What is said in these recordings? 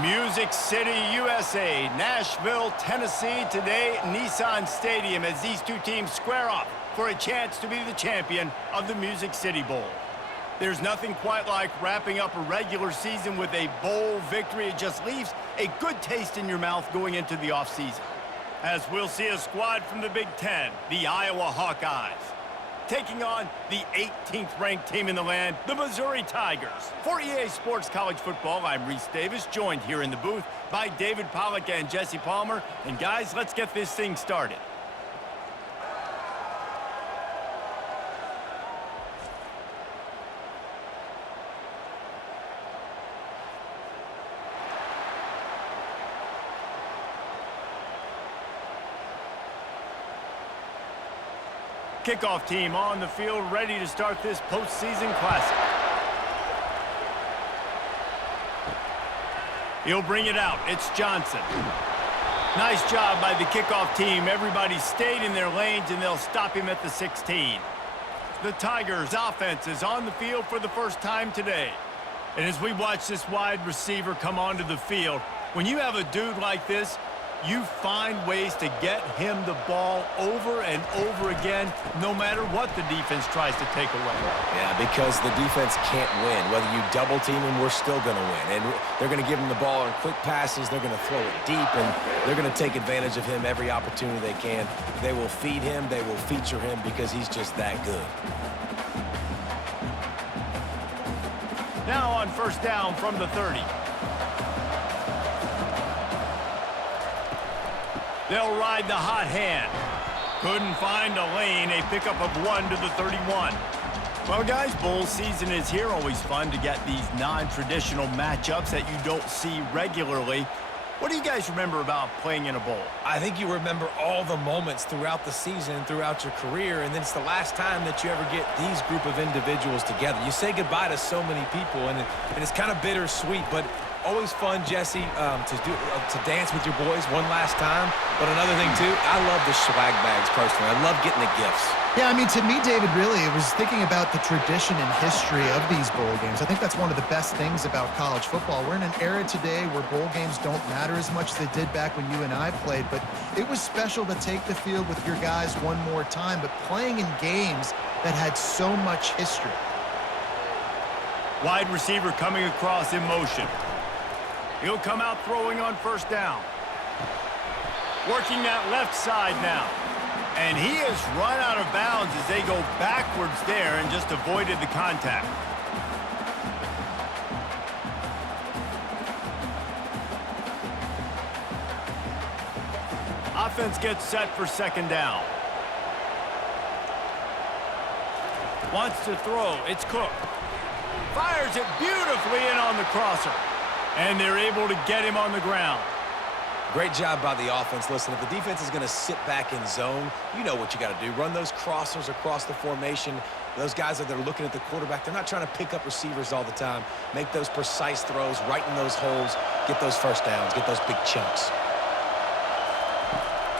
Music City, USA, Nashville, Tennessee, today Nissan Stadium as these two teams square off for a chance to be the champion of the Music City Bowl. There's nothing quite like wrapping up a regular season with a bowl victory. It just leaves a good taste in your mouth going into the offseason. As we'll see a squad from the Big Ten, the Iowa Hawkeyes, taking on the 18th ranked team in the land, the Missouri Tigers. For EA Sports College Football, I'm Reese Davis, joined here in the booth by David Pollack and Jesse Palmer. And guys, let's get this thing started. Kickoff team on the field, ready to start this postseason classic. He'll bring it out. It's Johnson. Nice job by the kickoff team. Everybody stayed in their lanes, and they'll stop him at the 16. The Tigers' offense is on the field for the first time today. And as we watch this wide receiver come onto the field, when you have a dude like this, you find ways to get him the ball over and over again, no matter what the defense tries to take away. Yeah, because the defense can't win. Whether you double team him, we're still going to win. And they're going to give him the ball in quick passes. They're going to throw it deep, and they're going to take advantage of him every opportunity they can. They will feed him. They will feature him because he's just that good. Now on first down from the 30. They'll ride the hot hand. Couldn't find a lane. A pickup of 1 to the 31. Well, guys, bowl season is here. Always fun to get these non-traditional matchups that you don't see regularly. What do you guys remember about playing in a bowl? I think you remember all the moments throughout the season, throughout your career, and then it's the last time that you ever get these group of individuals together. You say goodbye to so many people, and it's kind of bittersweet, but always fun, Jesse, to dance with your boys one last time. But another thing, too, I love the swag bags personally. I love getting the gifts. Yeah, I mean, to me, David, really, it was thinking about the tradition and history of these bowl games. I think that's one of the best things about college football. We're in an era today where bowl games don't matter as much as they did back when you and I played, but it was special to take the field with your guys one more time, but playing in games that had so much history. Wide receiver coming across in motion. He'll come out throwing on first down. Working that left side now. And he has run out of bounds as they go backwards there and just avoided the contact. Offense gets set for second down. Wants to throw. It's Cook. Fires it beautifully in on the crosser. And they're able to get him on the ground. Great job by the offense. Listen, if the defense is going to sit back in zone, you know what you got to do. Run those crossers across the formation. Those guys that are looking at the quarterback, they're not trying to pick up receivers all the time. Make those precise throws, right in those holes, get those first downs, get those big chunks.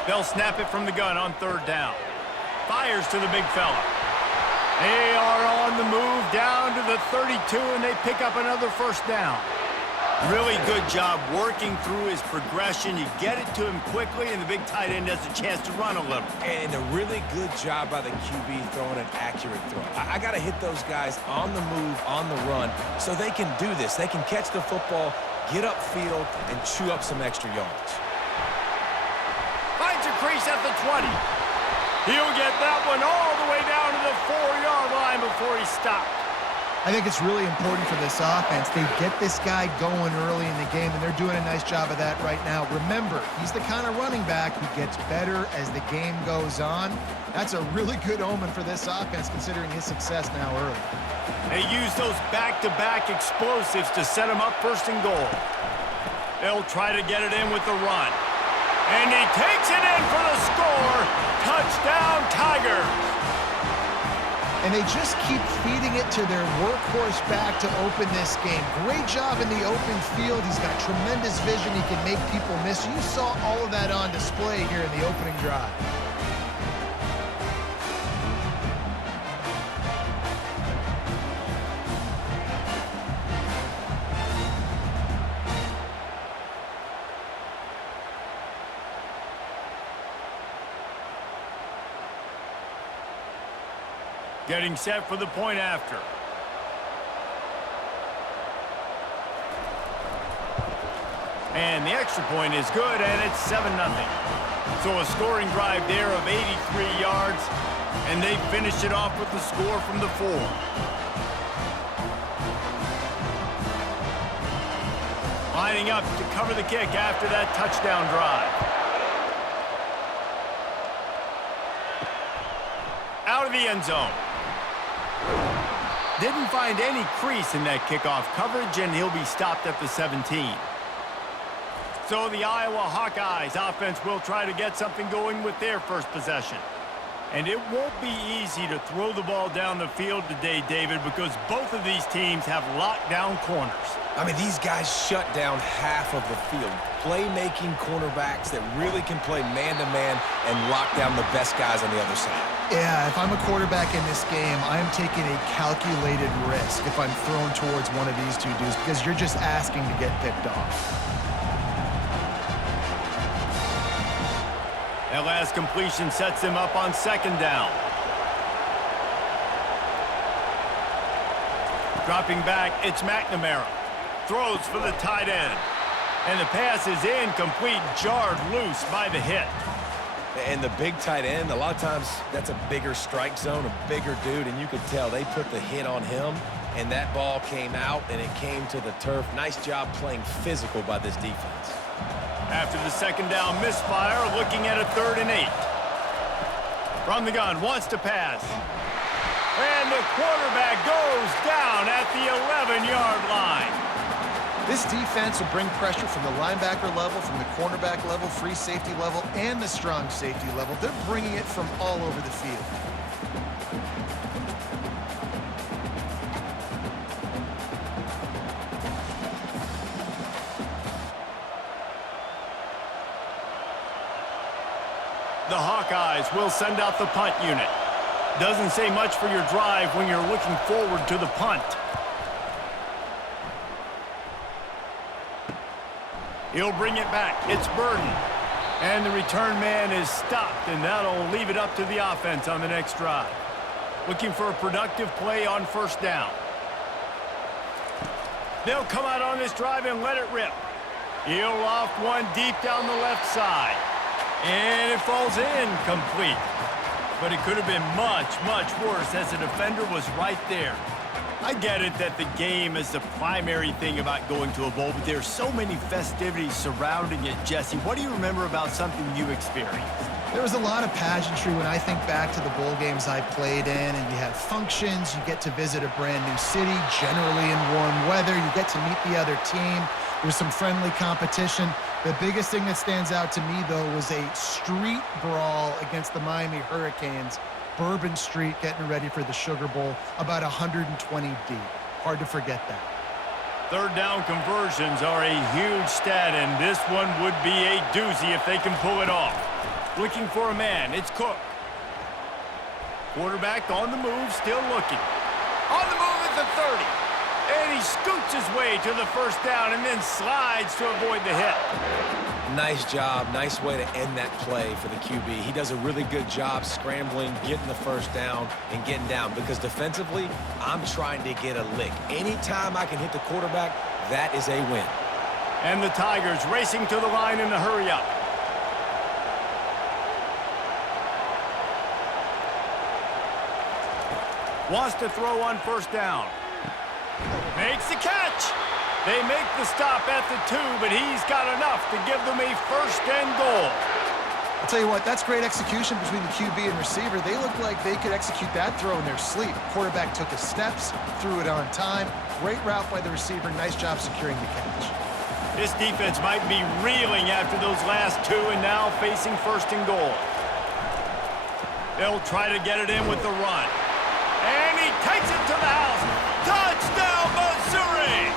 They'll snap it from the gun on third down. Fires to the big fella. They are on the move down to the 32, and they pick up another first down. Really good job working through his progression. You get it to him quickly, and the big tight end has a chance to run a little. And a really good job by the QB throwing an accurate throw. I got to hit those guys on the move, on the run, so they can do this. They can catch the football, get upfield, and chew up some extra yards. Finds a crease at the 20. He'll get that one all the way down to the 4-yard line before he stopped. I think it's really important for this offense. They get this guy going early in the game, and they're doing a nice job of that right now. Remember, he's the kind of running back who gets better as the game goes on. That's a really good omen for this offense, considering his success now early. They use those back-to-back explosives to set him up first and goal. They'll try to get it in with the run. And he takes it in for the score. Touchdown, Tigers. And they just keep feeding it to their workhorse back to open this game. Great job in the open field. He's got tremendous vision. He can make people miss. You saw all of that on display here in the opening drive. Getting set for the point after. And the extra point is good, and it's 7-0. So a scoring drive there of 83 yards, and they finished it off with the score from the 4. Lining up to cover the kick after that touchdown drive. Out of the end zone. Didn't find any crease in that kickoff coverage, and he'll be stopped at the 17. So the Iowa Hawkeyes offense will try to get something going with their first possession. And it won't be easy to throw the ball down the field today, David, because both of these teams have lockdown corners. I mean, these guys shut down half of the field. Playmaking cornerbacks that really can play man-to-man and lock down the best guys on the other side. Yeah, if I'm a quarterback in this game, I am taking a calculated risk if I'm thrown towards one of these two dudes because you're just asking to get picked off. That last completion sets him up on 2nd down. Dropping back, it's McNamara. Throws for the tight end. And the pass is incomplete, jarred loose by the hit. And the big tight end, a lot of times that's a bigger strike zone, a bigger dude, and you could tell they put the hit on him, and that ball came out, and it came to the turf. Nice job playing physical by this defense. After the 2nd down misfire, looking at a 3rd and 8. From the gun, wants to pass. And the quarterback goes down at the 11-yard line. This defense will bring pressure from the linebacker level, from the cornerback level, free safety level, and the strong safety level. They're bringing it from all over the field. The Hawkeyes will send out the punt unit. Doesn't say much for your drive when you're looking forward to the punt. He'll bring it back. It's Burden. And the return man is stopped, and that'll leave it up to the offense on the next drive. Looking for a productive play on 1st down. They'll come out on this drive and let it rip. He'll loft one deep down the left side. And it falls incomplete. But it could have been much, much worse as the defender was right there. I get it that the game is the primary thing about going to a bowl, but there's so many festivities surrounding it. Jesse, what do you remember about something you experienced? There was a lot of pageantry when I think back to the bowl games I played in, and you have functions, you get to visit a brand new city, generally in warm weather, you get to meet the other team. There's some friendly competition. The biggest thing that stands out to me, though, was a street brawl against the Miami Hurricanes. Bourbon Street getting ready for the Sugar Bowl, about 120 deep. Hard to forget that. 3rd down conversions are a huge stat, and this one would be a doozy if they can pull it off. Looking for a man, it's Cook. Quarterback on the move, still looking. On the move at the 30. And he scoots his way to the 1st down and then slides to avoid the hit. Nice job. Nice way to end that play for the QB. He does a really good job scrambling, getting the 1st down, and getting down. Because defensively, I'm trying to get a lick. Anytime I can hit the quarterback, that is a win. And the Tigers racing to the line in the hurry-up. Wants to throw on 1st down. Makes the catch. They make the stop at the 2, but he's got enough to give them a 1st and goal. I'll tell you what, that's great execution between the QB and receiver. They look like they could execute that throw in their sleep. Quarterback took his steps, threw it on time. Great route by the receiver. Nice job securing the catch. This defense might be reeling after those last 2 and now facing 1st and goal. They'll try to get it in with the run. And he takes it to the house. Touchdown, Missouri!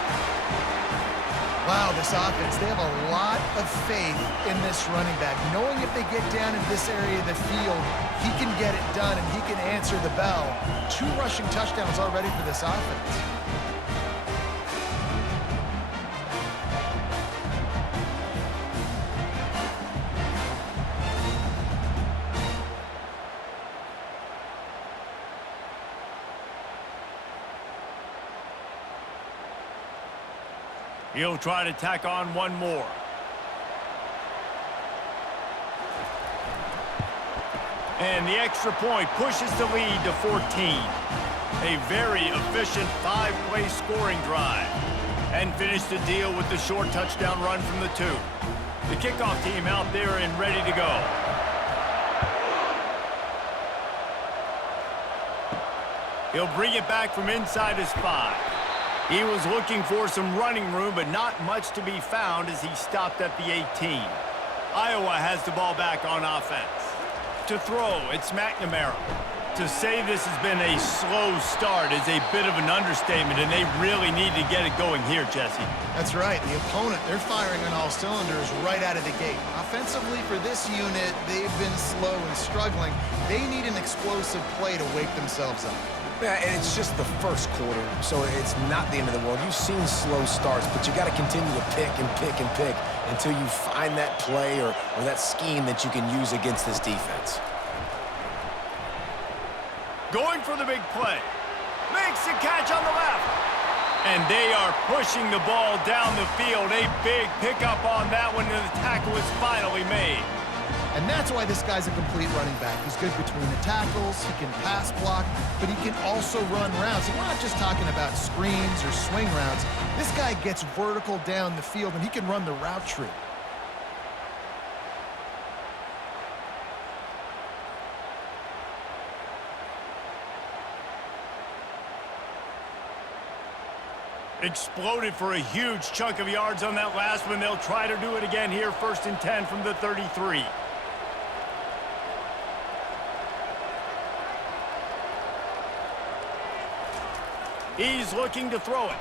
Wow, this offense, they have a lot of faith in this running back. Knowing if they get down in this area of the field, he can get it done and he can answer the bell. 2 rushing touchdowns already for this offense. He'll try to tack on one more. And the extra point pushes the lead to 14. A very efficient 5-play scoring drive. And finished the deal with the short touchdown run from the 2. The kickoff team out there and ready to go. He'll bring it back from inside his 5. He was looking for some running room, but not much to be found as he stopped at the 18. Iowa has the ball back on offense. To throw, it's McNamara. To say this has been a slow start is a bit of an understatement, and they really need to get it going here, Jesse. That's right. The opponent, they're firing on all cylinders right out of the gate. Offensively, for this unit, they've been slow and struggling. They need an explosive play to wake themselves up. Yeah, and it's just the first quarter, so it's not the end of the world. You've seen slow starts, but you got to continue to pick and pick and pick until you find that play or that scheme that you can use against this defense. Going for the big play. Makes the catch on the left. And they are pushing the ball down the field. A big pickup on that one, and the tackle is finally made. And that's why this guy's a complete running back. He's good between the tackles, he can pass block, but he can also run routes. And we're not just talking about screens or swing routes. This guy gets vertical down the field, and he can run the route tree. Exploded for a huge chunk of yards on that last one. They'll try to do it again here, 1st and 10 from the 33. He's looking to throw it.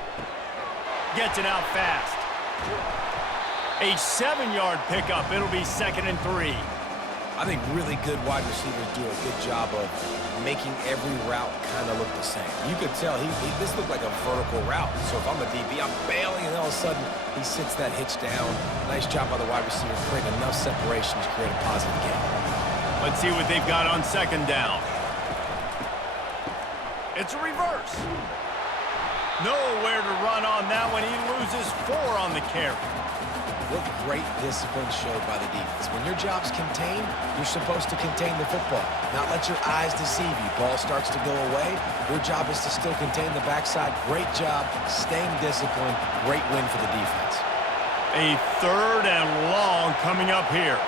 Gets it out fast. A 7-yard pickup. It'll be 2nd and 3. I think really good wide receivers do a good job of making every route kind of look the same. You could tell this looked like a vertical route. So if I'm a DB, I'm bailing, and all of a sudden he sits that hitch down. Nice job by the wide receiver, creating enough separation to create a positive gain. Let's see what they've got on 2nd down. It's a reverse. Nowhere to run on that one. He loses 4 on the carry. What great discipline showed by the defense. When your job's contained, you're supposed to contain the football, not let your eyes deceive you. Ball starts to go away. Your job is to still contain the backside. Great job, staying disciplined. Great win for the defense. A 3rd and long coming up here.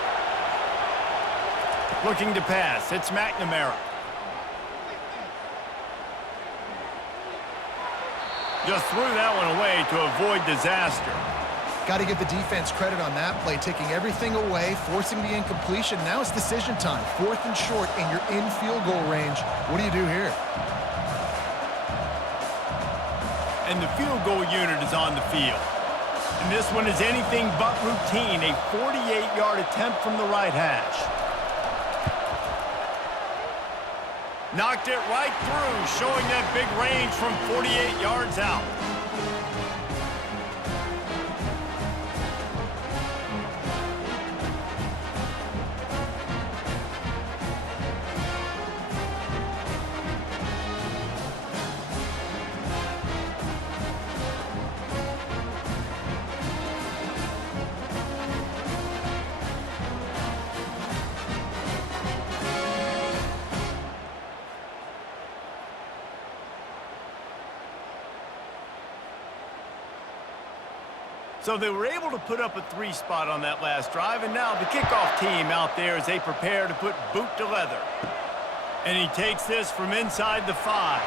Looking to pass. It's McNamara. Just threw that one away to avoid disaster. Got to give the defense credit on that play, taking everything away, forcing the incompletion. Now it's decision time. 4th and short, and you're in field goal range. What do you do here? And the field goal unit is on the field. And this one is anything but routine. A 48-yard attempt from the right hash. Knocked it right through, showing that big range from 48 yards out. So they were able to put up a 3 spot on that last drive, and now the kickoff team out there as they prepare to put boot to leather. And he takes this from inside the 5.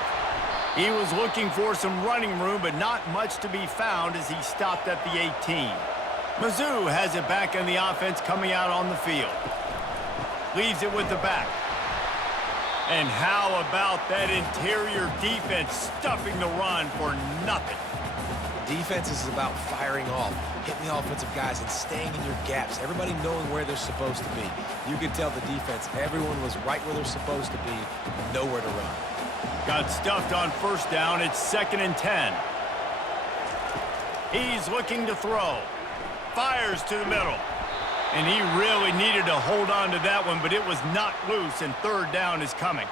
He was looking for some running room, but not much to be found as he stopped at the 18. Mizzou has it back on the offense coming out on the field. Leaves it with the back. And how about that interior defense stuffing the run for nothing? Defense is about firing off, hitting the offensive guys, and staying in your gaps. Everybody knowing where they're supposed to be. You could tell the defense, everyone was right where they're supposed to be, nowhere to run. Got stuffed on 1st down. It's 2nd and 10. He's looking to throw. Fires to the middle. And he really needed to hold on to that one, but it was knocked loose, and 3rd down is coming.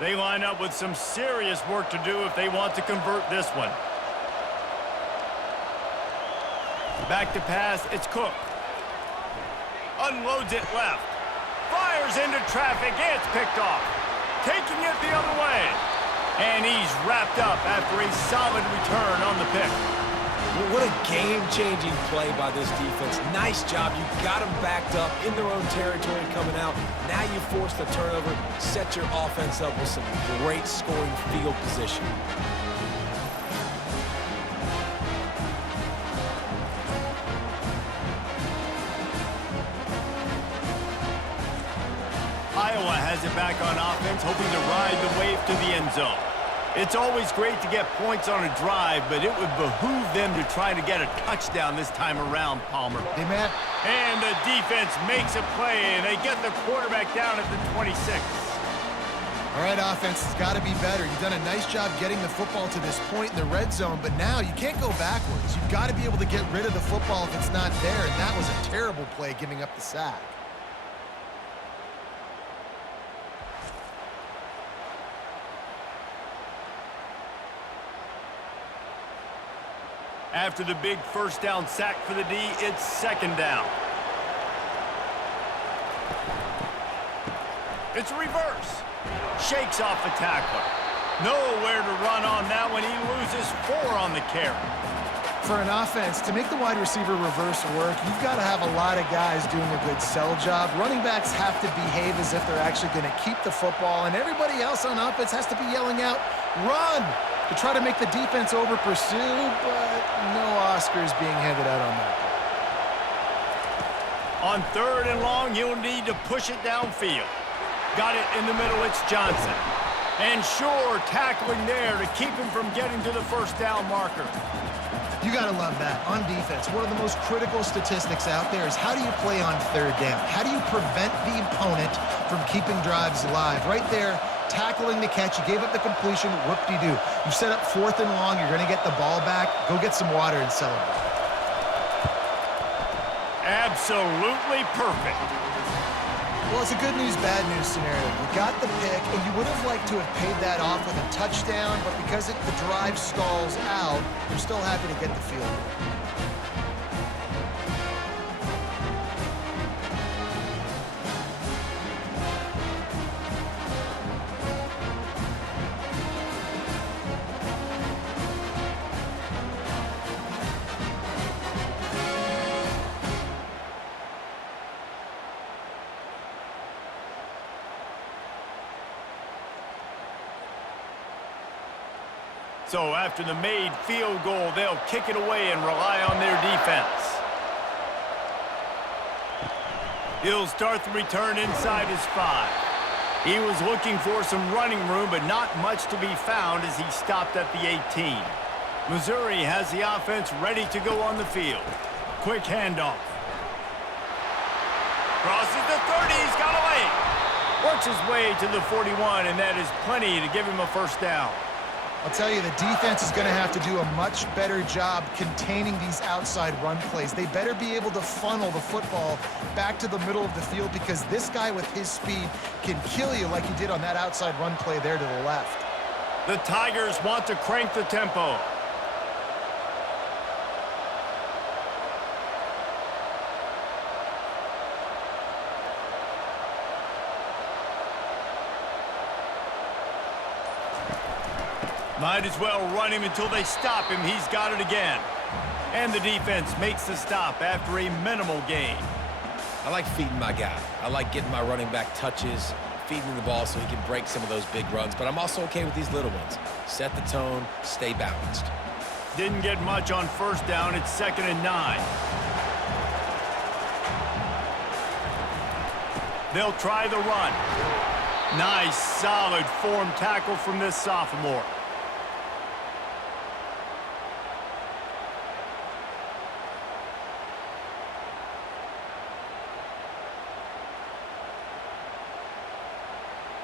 They line up with some serious work to do if they want to convert this one. Back to pass, it's Cook. Unloads it left. Fires into traffic, it's picked off. Taking it the other way. And he's wrapped up after a solid return on the pick. What a game-changing play by this defense. Nice job. You got them backed up in their own territory coming out. Now you force the turnover, set your offense up with some great scoring field position. Iowa has it back on offense, hoping to ride the wave to the end zone. It's always great to get points on a drive, but it would behoove them to try to get a touchdown this time around, Palmer. Hey, Matt. And the defense makes a play, and they get the quarterback down at the 26. All right, offense has got to be better. You've done a nice job getting the football to this point in the red zone, but now you can't go backwards. You've got to be able to get rid of the football if it's not there, and that was a terrible play giving up the sack. After the big first down sack for the D, it's second down. It's a reverse. Shakes off the tackler. Nowhere to run on that one. He loses 4 on the carry. For an offense, to make the wide receiver reverse work, you've got to have a lot of guys doing a good sell job. Running backs have to behave as if they're actually going to keep the football, and everybody else on offense has to be yelling out, "Run!" to try to make the defense over-pursue, but no Oscars being handed out on that play. On 3rd and long, you'll need to push it downfield. Got it in the middle, it's Johnson. And sure, tackling there to keep him from getting to the first down marker. You got to love that. On defense, one of the most critical statistics out there is how do you play on 3rd down? How do you prevent the opponent from keeping drives alive? Right there, tackling the catch. You gave up the completion. Whoop-de-doo. You set up 4th and long. You're going to get the ball back. Go get some water and celebrate. Absolutely perfect. Well, it's a good news, bad news scenario. You got the pick, and you would have liked to have paid that off with a touchdown, but because the drive stalls out, you're still happy to get the field goal. So after the made field goal, they'll kick it away and rely on their defense. He'll start the return inside his 5. He was looking for some running room, but not much to be found as he stopped at the 18. Missouri has the offense ready to go on the field. Quick handoff. Crosses the 30, he's got away. Works his way to the 41, and that is plenty to give him a first down. I'll tell you, the defense is going to have to do a much better job containing these outside run plays. They better be able to funnel the football back to the middle of the field because this guy with his speed can kill you like he did on that outside run play there to the left. The Tigers want to crank the tempo. Might as well run him until they stop him. He's got it again. And the defense makes the stop after a minimal gain. I like feeding my guy. I like getting my running back touches, feeding him the ball so he can break some of those big runs. But I'm also okay with these little ones. Set the tone, stay balanced. Didn't get much on first down. It's 2nd and 9. They'll try the run. Nice, solid form tackle from this sophomore.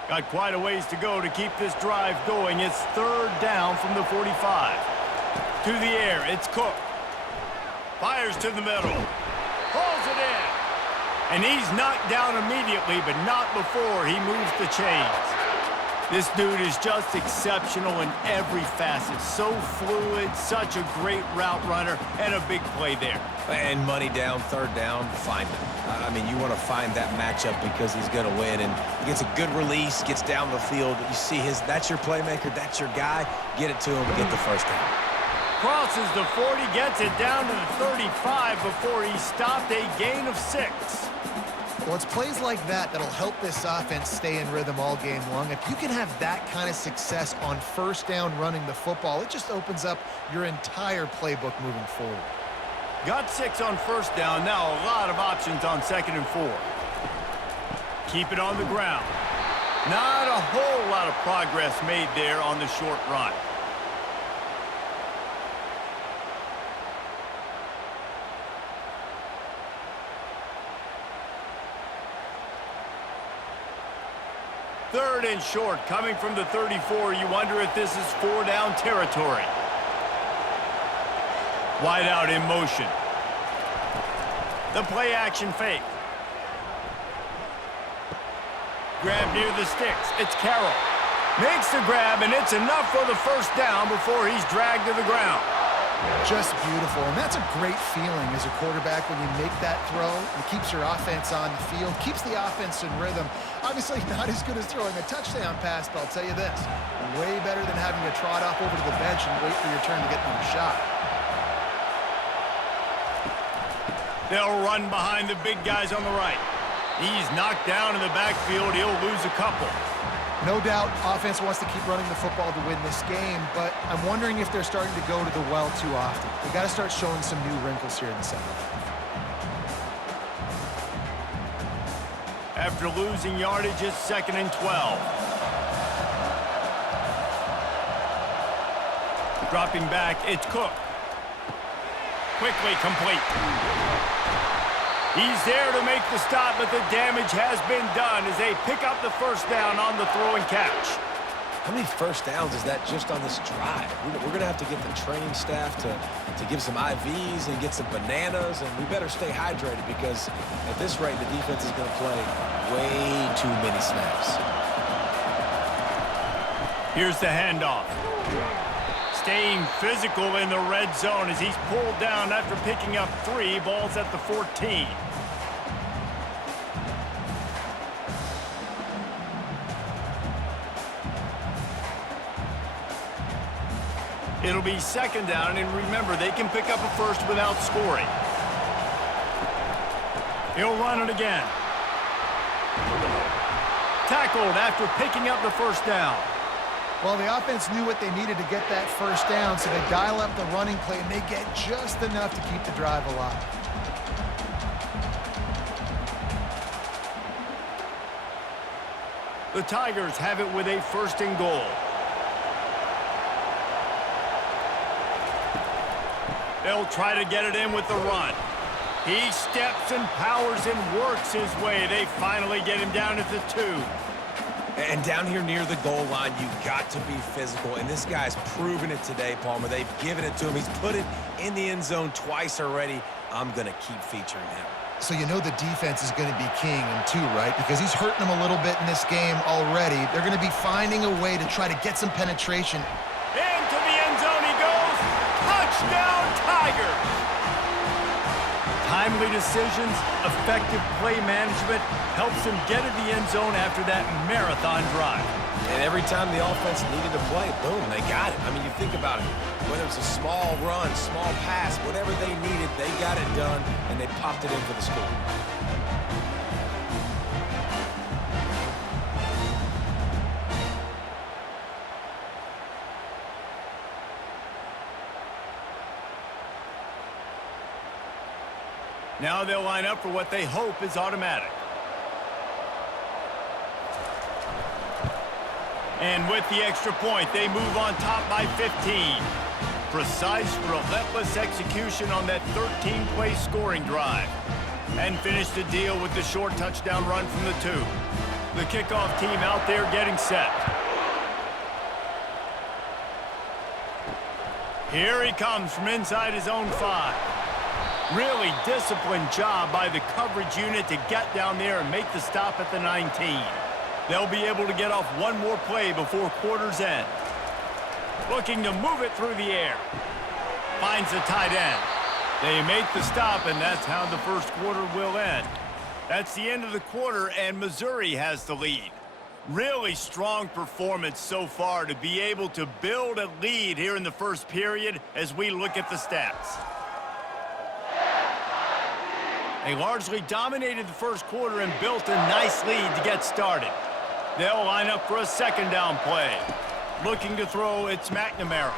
Got quite a ways to go to keep this drive going. It's 3rd down from the 45. To the air, it's Cook. Fires to the middle. Pulls it in. And he's knocked down immediately, but not before he moves the chains. This dude is just exceptional in every facet. So fluid, such a great route runner, and a big play there. And money down, third down, find him. I mean, you want to find that matchup because he's going to win. And he gets a good release, gets down the field. You see that's your playmaker, that's your guy. Get it to him, get the first down. Crosses the 40, gets it down to the 35 before he stopped, a gain of 6. Well, it's plays like that that'll help this offense stay in rhythm all game long. If you can have that kind of success on first down running the football, it just opens up your entire playbook moving forward. Got 6 on first down. Now a lot of options on 2nd and 4. Keep it on the ground. Not a whole lot of progress made there on the short run. Third and short, coming from the 34. You wonder if this is 4-down territory. Wide out in motion. The play action fake. Grab near the sticks. It's Carroll. Makes the grab, and it's enough for the first down before he's dragged to the ground. Just beautiful, and that's a great feeling as a quarterback when you make that throw. It keeps your offense on the field, keeps the offense in rhythm. Obviously not as good as throwing a touchdown pass, but I'll tell you this, way better than having to trot off over to the bench and wait for your turn to get another shot. They'll run behind the big guys on the right. He's knocked down in the backfield. He'll lose a couple. No doubt, offense wants to keep running the football to win this game, but I'm wondering if they're starting to go to the well too often. They got to start showing some new wrinkles here in the second half. After losing yardage, it's 2nd and 12. Dropping back, it's Cook. Quickly complete. He's there to make the stop, but the damage has been done as they pick up the first down on the throw and catch. How many first downs is that just on this drive? We're going to have to get the training staff to give some IVs and get some bananas, and we better stay hydrated because at this rate, the defense is going to play way too many snaps. Here's the handoff. Staying physical in the red zone as he's pulled down after picking up 3 balls at the 14. It'll be 2nd down, and remember, they can pick up a first without scoring. He'll run it again. Tackled after picking up the first down. Well, the offense knew what they needed to get that first down, so they dial up the running play, and they get just enough to keep the drive alive. The Tigers have it with a 1st and goal. They'll try to get it in with the run. He steps and powers and works his way. They finally get him down at the 2. And down here near the goal line, you got to be physical. And this guy's proven it today, Palmer. They've given it to him. He's put it in the end zone twice already. I'm going to keep featuring him. So you know the defense is going to be king in 2, right? Because he's hurting them a little bit in this game already. They're going to be finding a way to try to get some penetration. Into the end zone he goes. Touchdown, Tigers! Timely decisions, effective play management helps him get to the end zone after that marathon drive. And every time the offense needed to play, boom, they got it. I mean, you think about it. Whether it's a small run, small pass, whatever they needed, they got it done, and they popped it in for the score. Now they'll line up for what they hope is automatic. And with the extra point, they move on top by 15. Precise, relentless execution on that 13-play scoring drive. And finish the deal with the short touchdown run from the 2. The kickoff team out there getting set. Here he comes from inside his own 5. Really disciplined job by the coverage unit to get down there and make the stop at the 19. They'll be able to get off one more play before quarter's end. Looking to move it through the air. Finds the tight end. They make the stop, and that's how the first quarter will end. That's the end of the quarter, and Missouri has the lead. Really strong performance so far to be able to build a lead here in the first period as we look at the stats. They largely dominated the first quarter and built a nice lead to get started. They'll line up for a second down play. Looking to throw, it's McNamara.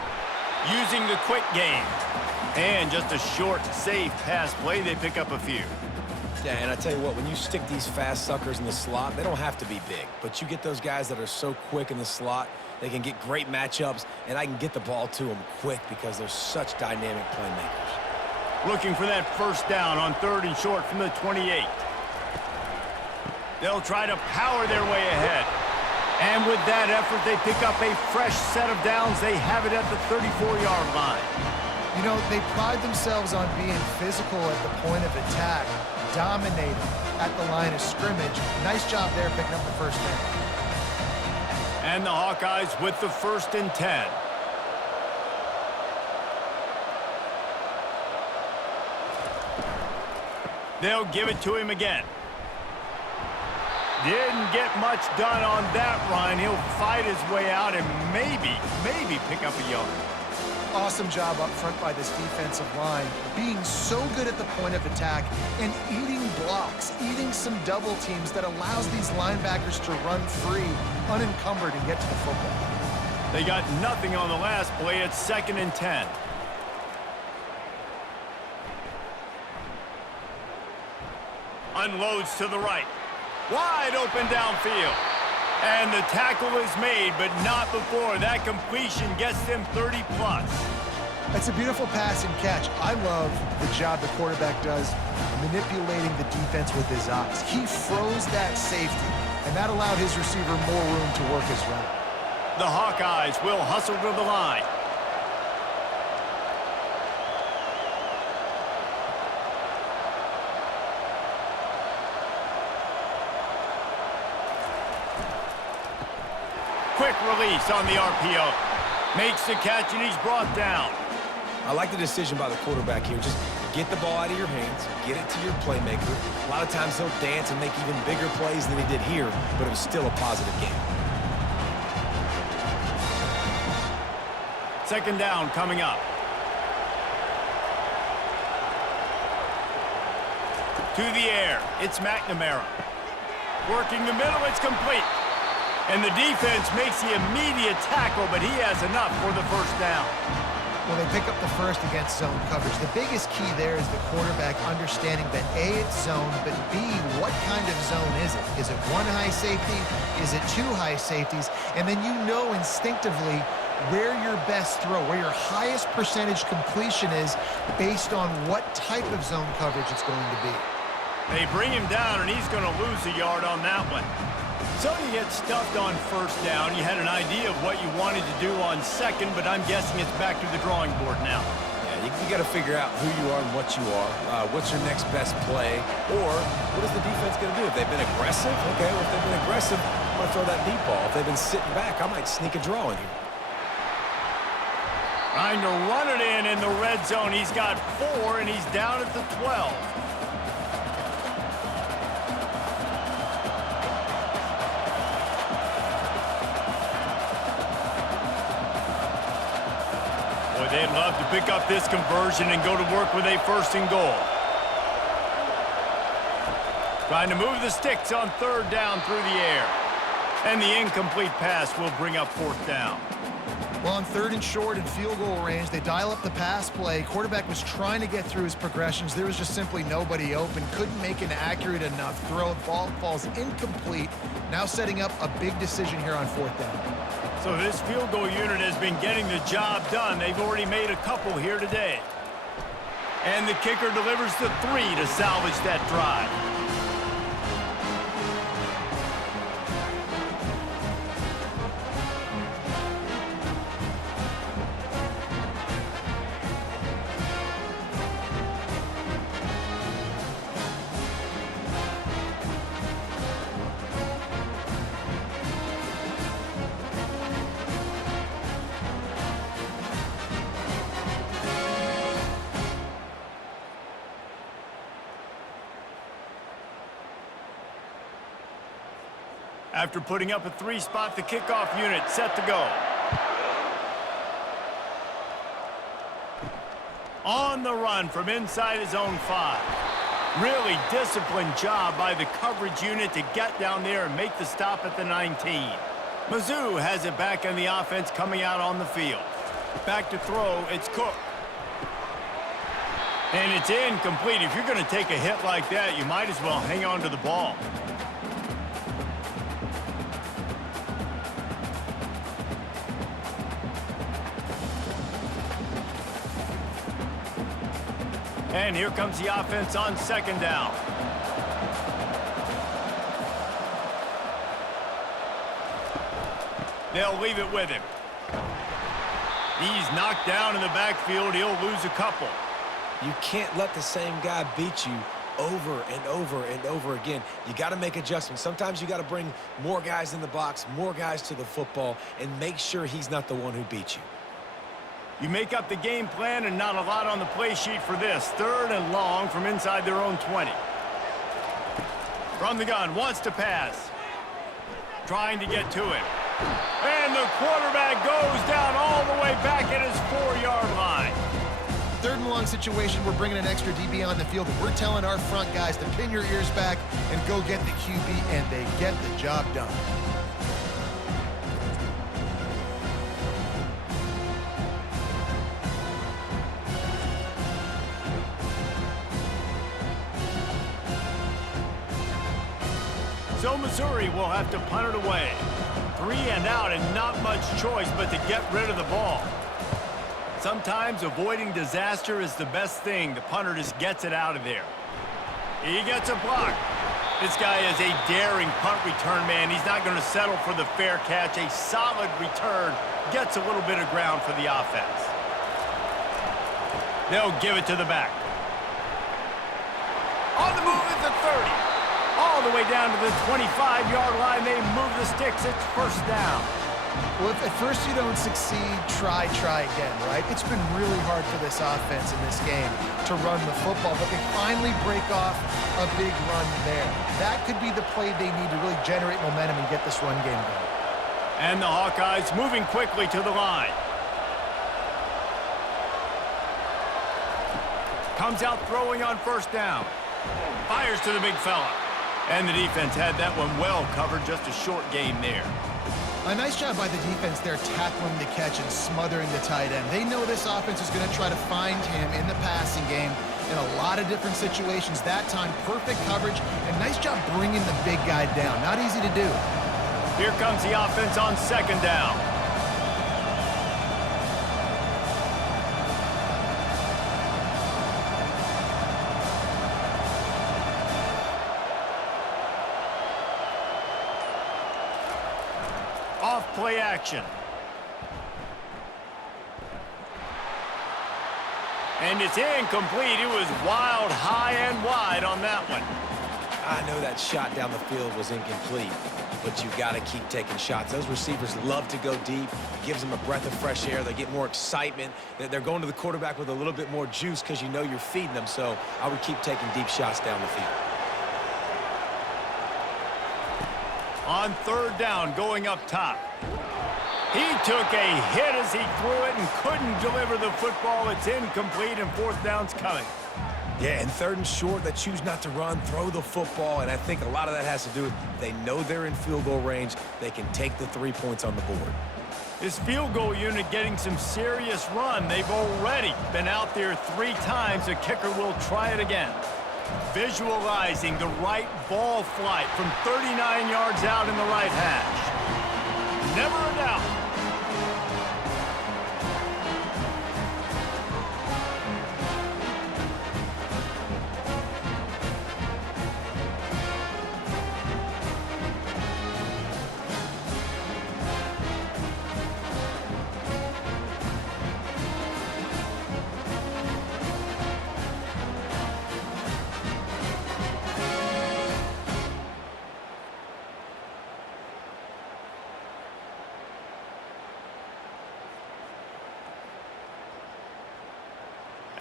Using the quick game. And just a short, safe pass play, they pick up a few. Yeah, and I tell you what, when you stick these fast suckers in the slot, they don't have to be big. But you get those guys that are so quick in the slot, they can get great matchups, and I can get the ball to them quick because they're such dynamic playmakers. Looking for that first down on 3rd and short from the 28. They'll try to power their way ahead. And with that effort, they pick up a fresh set of downs. They have it at the 34-yard line. You know, they pride themselves on being physical at the point of attack, dominating at the line of scrimmage. Nice job there picking up the first down. And the Hawkeyes with the 1st and 10. They'll give it to him again. Didn't get much done on that run. He'll fight his way out and maybe pick up a yard. Awesome job up front by this defensive line, being so good at the point of attack and eating blocks, eating some double teams that allows these linebackers to run free, unencumbered, and get to the football. They got nothing on the last play. It's 2nd and 10. Unloads to the right. Wide open downfield. And the tackle is made, but not before. That completion gets them 30-plus. It's a beautiful pass and catch. I love the job the quarterback does manipulating the defense with his eyes. He froze that safety, and that allowed his receiver more room to work his route. The Hawkeyes will hustle to the line. Quick release on the RPO. Makes the catch, and he's brought down. I like the decision by the quarterback here. Just get the ball out of your hands, get it to your playmaker. A lot of times he'll dance and make even bigger plays than he did here, but it was still a positive game. 2nd down coming up. To the air, it's McNamara. Working the middle, it's complete. And the defense makes the immediate tackle, but he has enough for the first down. Well, they pick up the first against zone coverage. The biggest key there is the quarterback understanding that A, it's zone, but B, what kind of zone is it? Is it one high safety? Is it two high safeties? And then you know instinctively where your best throw, where your highest percentage completion is based on what type of zone coverage it's going to be. They bring him down, and he's going to lose a yard on that one. So you get stuffed on first down. You had an idea of what you wanted to do on second, but I'm guessing it's back to the drawing board now. Yeah, you got to figure out who you are and what you are. What's your next best play? Or what is the defense going to do? If they've been aggressive, okay, well, if they've been aggressive, I'm going to throw that deep ball. If they've been sitting back, I might sneak a draw in here. Trying to run it in the red zone. He's got 4, and he's down at the 12. They'd love to pick up this conversion and go to work with a 1st and goal. Trying to move the sticks on 3rd down through the air. And the incomplete pass will bring up 4th down. Well, on 3rd and short and field goal range, they dial up the pass play. Quarterback was trying to get through his progressions. There was just simply nobody open. Couldn't make an accurate enough throw. Ball falls incomplete. Now setting up a big decision here on 4th down. So this field goal unit has been getting the job done. They've already made a couple here today. And the kicker delivers the 3 to salvage that drive. After putting up a 3-spot, the kickoff unit set to go. On the run from inside his own 5. Really disciplined job by the coverage unit to get down there and make the stop at the 19. Mizzou has it back on the offense coming out on the field. Back to throw, it's Cook. And it's incomplete. If you're going to take a hit like that, you might as well hang on to the ball. And here comes the offense on 2nd down. They'll leave it with him. He's knocked down in the backfield. He'll lose a couple. You can't let the same guy beat you over and over and over again. You got to make adjustments. Sometimes you got to bring more guys in the box, more guys to the football, and make sure he's not the one who beat you. You make up the game plan and not a lot on the play sheet for this. 3rd and long from inside their own 20. From the gun, wants to pass. Trying to get to it. And the quarterback goes down all the way back at his 4-yard line. 3rd and long situation, we're bringing an extra DB on the field, and we're telling our front guys to pin your ears back and go get the QB, and they get the job done. So Missouri will have to punt it away. 3 and out and not much choice but to get rid of the ball. Sometimes avoiding disaster is the best thing. The punter just gets it out of there. He gets a block. This guy is a daring punt return man. He's not going to settle for the fair catch. A solid return gets a little bit of ground for the offense. They'll give it to the back. On the move at the 30. All the way down to the 25-yard line. They move the sticks. It's 1st down. Well, if at first you don't succeed, try again, right? It's been really hard for this offense in this game to run the football, but they finally break off a big run there. That could be the play they need to really generate momentum and get this run game going. And the Hawkeyes moving quickly to the line. Comes out throwing on 1st down. Fires to the big fella. And the defense had that one well covered. Just a short game there. A nice job by the defense there tackling the catch and smothering the tight end. They know this offense is going to try to find him in the passing game in a lot of different situations. That time, perfect coverage and nice job bringing the big guy down. Not easy to do. Here comes the offense on 2nd down. Off play action. And it's incomplete. It was wild, high and wide on that one. I know that shot down the field was incomplete, but you got to keep taking shots. Those receivers love to go deep. It gives them a breath of fresh air. They get more excitement. They're going to the quarterback with a little bit more juice because you know you're feeding them. So I would keep taking deep shots down the field. On 3rd down, going up top. He took a hit as he threw it and couldn't deliver the football. It's incomplete, and 4th down's coming. Yeah, and 3rd and short, they choose not to run, throw the football, and I think a lot of that has to do with they know they're in field goal range. They can take the 3 points on the board. This field goal unit getting some serious run. They've already been out there 3 times. The kicker will try it again. Visualizing the right ball flight from 39 yards out in the right hash. Never a doubt.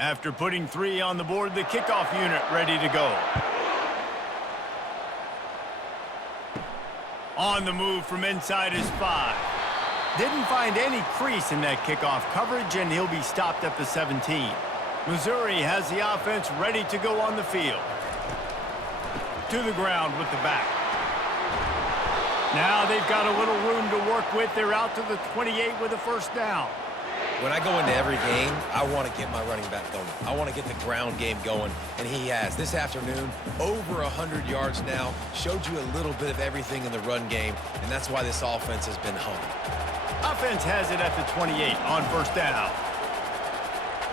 After putting 3 on the board, the kickoff unit ready to go. On the move from inside his 5. Didn't find any crease in that kickoff coverage, and he'll be stopped at the 17. Missouri has the offense ready to go on the field. To the ground with the back. Now they've got a little room to work with. They're out to the 28 with a first down. When I go into every game, I want to get my running back going. I want to get the ground game going, and he has. This afternoon, over 100 yards now, showed you a little bit of everything in the run game, and that's why this offense has been hung. Offense has it at the 28 on first down.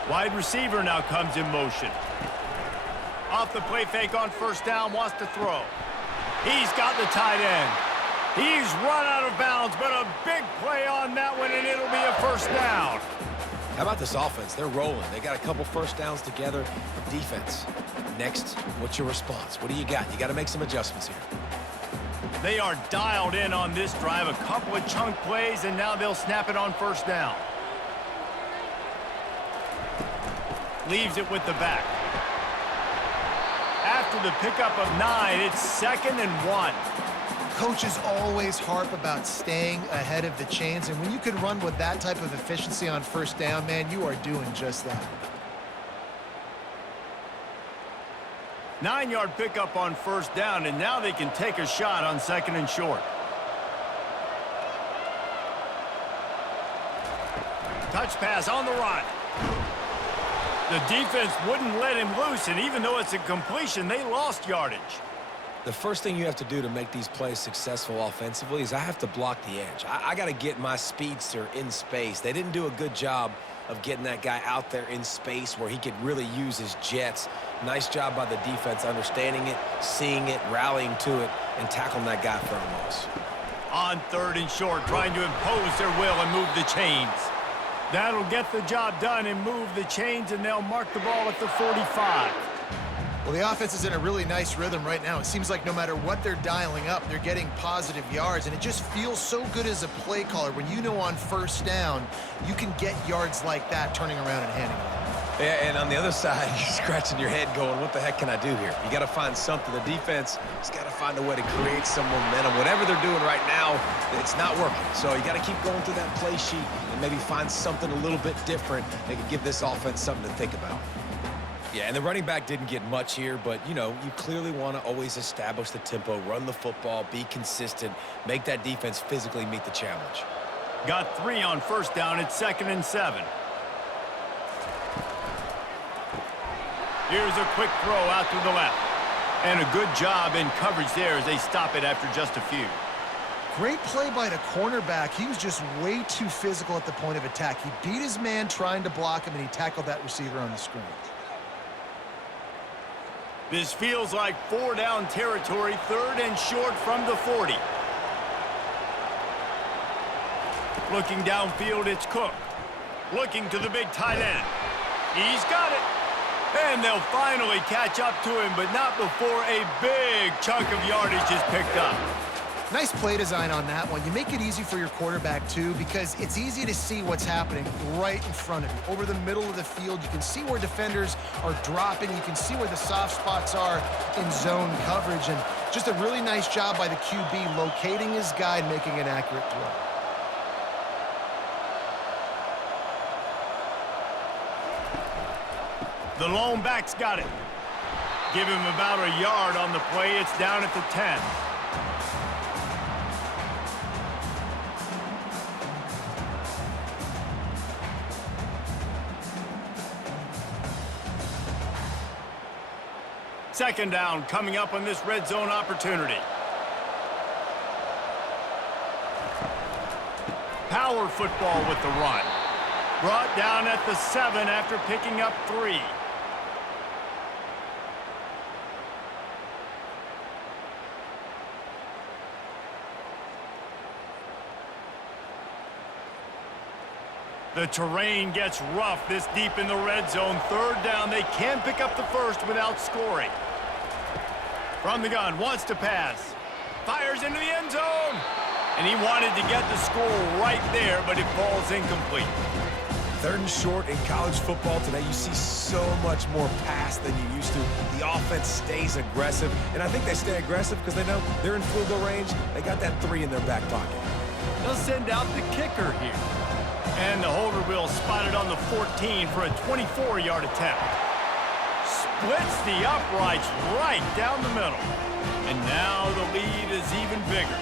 Wide receiver now comes in motion. Off the play fake on first down, wants to throw. He's got the tight end. He's run out of bounds, but a big play on that one, and it'll be a first down. How about this offense? They're rolling. They got a couple first downs together. Defense. Next, what's your response? What do you got? You got to make some adjustments here. They are dialed in on this drive. A couple of chunk plays, and now they'll snap it on first down. Leaves it with the back. After the pickup of 9, it's 2nd and 1. Coaches always harp about staying ahead of the chains, and when you can run with that type of efficiency on first down, man, you are doing just that. 9-yard pickup on first down, and now they can take a shot on 2nd and short. Touch pass on the run. The defense wouldn't let him loose, and even though it's a completion, they lost yardage. The first thing you have to do to make these plays successful offensively is I have to block the edge. I got to get my speedster in space. They didn't do a good job of getting that guy out there in space where he could really use his jets. Nice job by the defense understanding it, seeing it, rallying to it, and tackling that guy for a loss. On 3rd and short, trying to impose their will and move the chains. That'll get the job done and move the chains, and they'll mark the ball at the 45. Well, the offense is in a really nice rhythm right now. It seems like no matter what they're dialing up, they're getting positive yards, and it just feels so good as a play caller when you know on first down you can get yards like that turning around and handing it off. Yeah, and on the other side, you're scratching your head going, what the heck can I do here? You got to find something. The defense has got to find a way to create some momentum. Whatever they're doing right now, it's not working. So you got to keep going through that play sheet and maybe find something a little bit different that could give this offense something to think about. Yeah, and the running back didn't get much here, but, you know, you clearly want to always establish the tempo, run the football, be consistent, make that defense physically meet the challenge. Got 3 on first down. It's 2nd and 7. Here's a quick throw out to the left. And a good job in coverage there as they stop it after just a few. Great play by the cornerback. He was just way too physical at the point of attack. He beat his man trying to block him, and he tackled that receiver on the screen. This feels like 4-down territory, 3rd and short from the 40. Looking downfield, it's Cook. Looking to the big tight end. He's got it. And they'll finally catch up to him, but not before a big chunk of yardage is picked up. Nice play design on that one. You make it easy for your quarterback, too, because it's easy to see what's happening right in front of you. Over the middle of the field, you can see where defenders are dropping. You can see where the soft spots are in zone coverage. And just a really nice job by the QB locating his guy and making an accurate throw. The lone back's got it. Give him about a yard on the play. It's down at the 10. Second down coming up on this red zone opportunity. Power football with the run. Brought down at the 7 after picking up 3. The terrain gets rough this deep in the red zone. 3rd down. They can pick up the first without scoring. From the gun, wants to pass. Fires into the end zone. And he wanted to get the score right there, but it falls incomplete. Third and short in college football today, you see so much more pass than you used to. The offense stays aggressive, and I think they stay aggressive because they know they're in field goal range. They got that 3 in their back pocket. They'll send out the kicker here. And the holder will spot it on the 14 for a 24-yard attempt. Splits the uprights right down the middle. And now the lead is even bigger.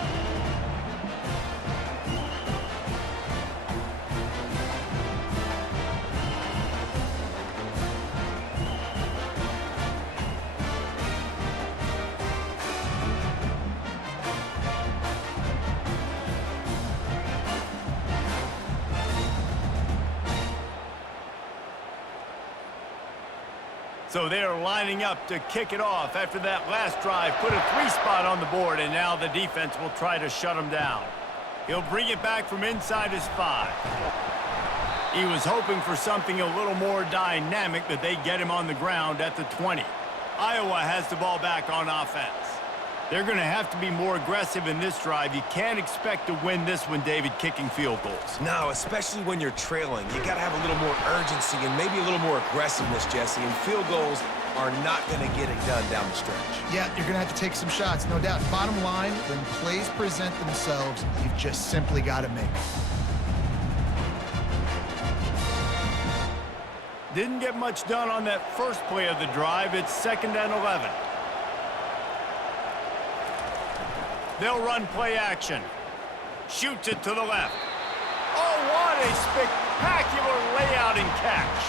So they're lining up to kick it off after that last drive. Put a 3 spot on the board, and now the defense will try to shut him down. He'll bring it back from inside his 5. He was hoping for something a little more dynamic, but they get him on the ground at the 20. Iowa has the ball back on offense. They're going to have to be more aggressive in this drive. You can't expect to win this one, David, kicking field goals. No, especially when you're trailing. You got to have a little more urgency and maybe a little more aggressiveness, Jesse. And field goals are not going to get it done down the stretch. Yeah, you're going to have to take some shots, no doubt. Bottom line, when plays present themselves, you've just simply got to make them. Didn't get much done on that first play of the drive. It's 2nd and 11. They'll run play action. Shoots it to the left. Oh, what a spectacular layout and catch.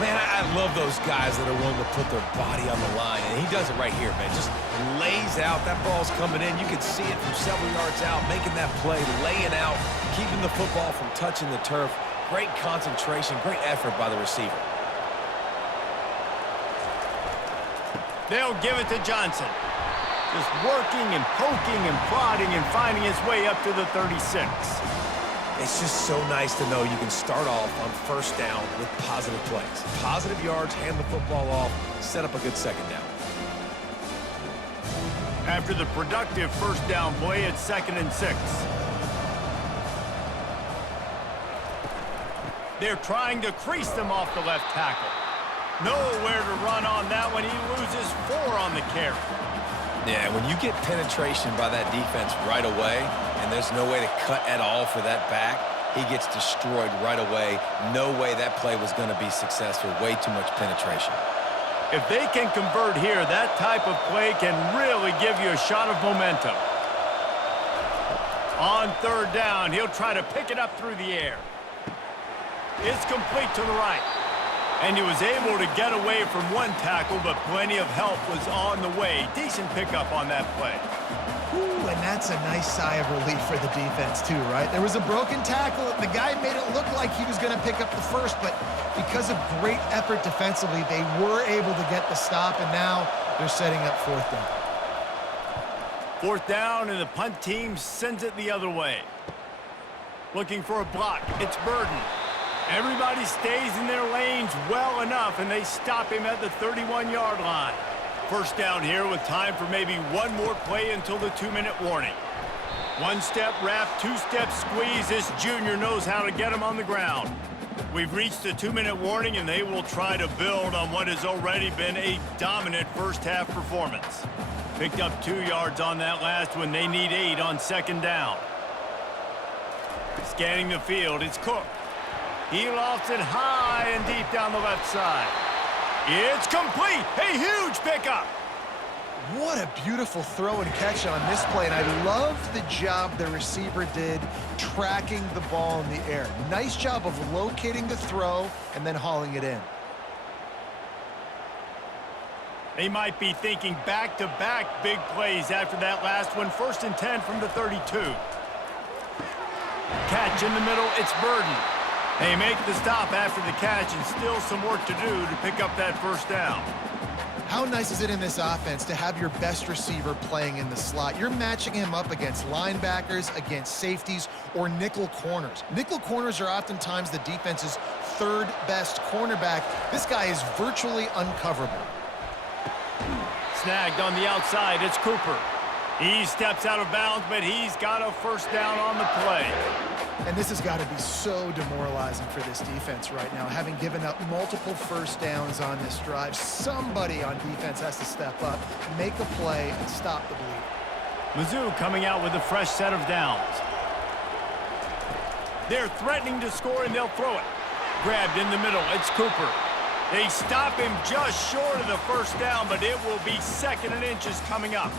Man, I love those guys that are willing to put their body on the line, and he does it right here, man. Just lays out. That ball's coming in. You can see it from several yards out, making that play, laying out, keeping the football from touching the turf. Great concentration, great effort by the receiver. They'll give it to Johnson. Just working and poking and prodding and finding his way up to the 36. It's just so nice to know you can start off on first down with positive plays. Positive yards, hand the football off, set up a good second down. After the productive first down play, it's 2nd and 6. They're trying to crease them off the left tackle. Nowhere to run on that one. He loses 4 on the carry. Yeah, when you get penetration by that defense right away, and there's no way to cut at all for that back, he gets destroyed right away. No way that play was going to be successful. Way too much penetration. If they can convert here, that type of play can really give you a shot of momentum. On 3rd down, he'll try to pick it up through the air. It's complete to the right. And he was able to get away from one tackle, but plenty of help was on the way. Decent pickup on that play. Ooh, and that's a nice sigh of relief for the defense too, right? There was a broken tackle. The guy made it look like he was going to pick up the first, but because of great effort defensively, they were able to get the stop, and now they're setting up 4th down. 4th down, and the punt team sends it the other way. Looking for a block. It's Burden. Everybody stays in their lanes well enough, and they stop him at the 31-yard line. First down here with time for maybe one more play until the 2-minute warning. 1-step wrap, 2-step squeeze. This junior knows how to get him on the ground. We've reached the 2-minute warning, and they will try to build on what has already been a dominant first-half performance. Picked up 2 yards on that last one. They need 8 on 2nd down. Scanning the field, it's Cook. He lofts it high and deep down the left side. It's complete. A huge pickup. What a beautiful throw and catch on this play, and I love the job the receiver did tracking the ball in the air. Nice job of locating the throw and then hauling it in. They might be thinking back-to-back big plays after that last one. 1st and 10 from the 32. Catch in the middle, it's Burden. They make the stop after the catch, and still some work to do to pick up that first down. How nice is it in this offense to have your best receiver playing in the slot? You're matching him up against linebackers, against safeties, or nickel corners. Nickel corners are oftentimes the defense's 3rd best cornerback. This guy is virtually uncoverable. Snagged on the outside, it's Cooper. He steps out of bounds, but he's got a first down on the play. And this has got to be so demoralizing for this defense right now, having given up multiple first downs on this drive. Somebody on defense has to step up, make a play, and stop the bleed. Mizzou coming out with a fresh set of downs. They're threatening to score, and they'll throw it. Grabbed in the middle. It's Cooper. They stop him just short of the first down, but it will be 2nd and inches coming up.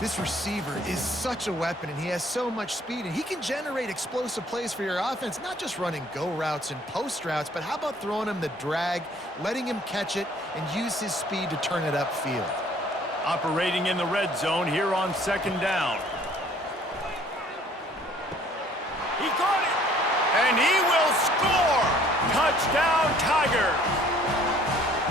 This receiver is such a weapon, and he has so much speed, and he can generate explosive plays for your offense, not just running go routes and post routes, but how about throwing him the drag, letting him catch it, and use his speed to turn it upfield. Operating in the red zone here on 2nd down. He caught it, and he will score! Touchdown, Tigers!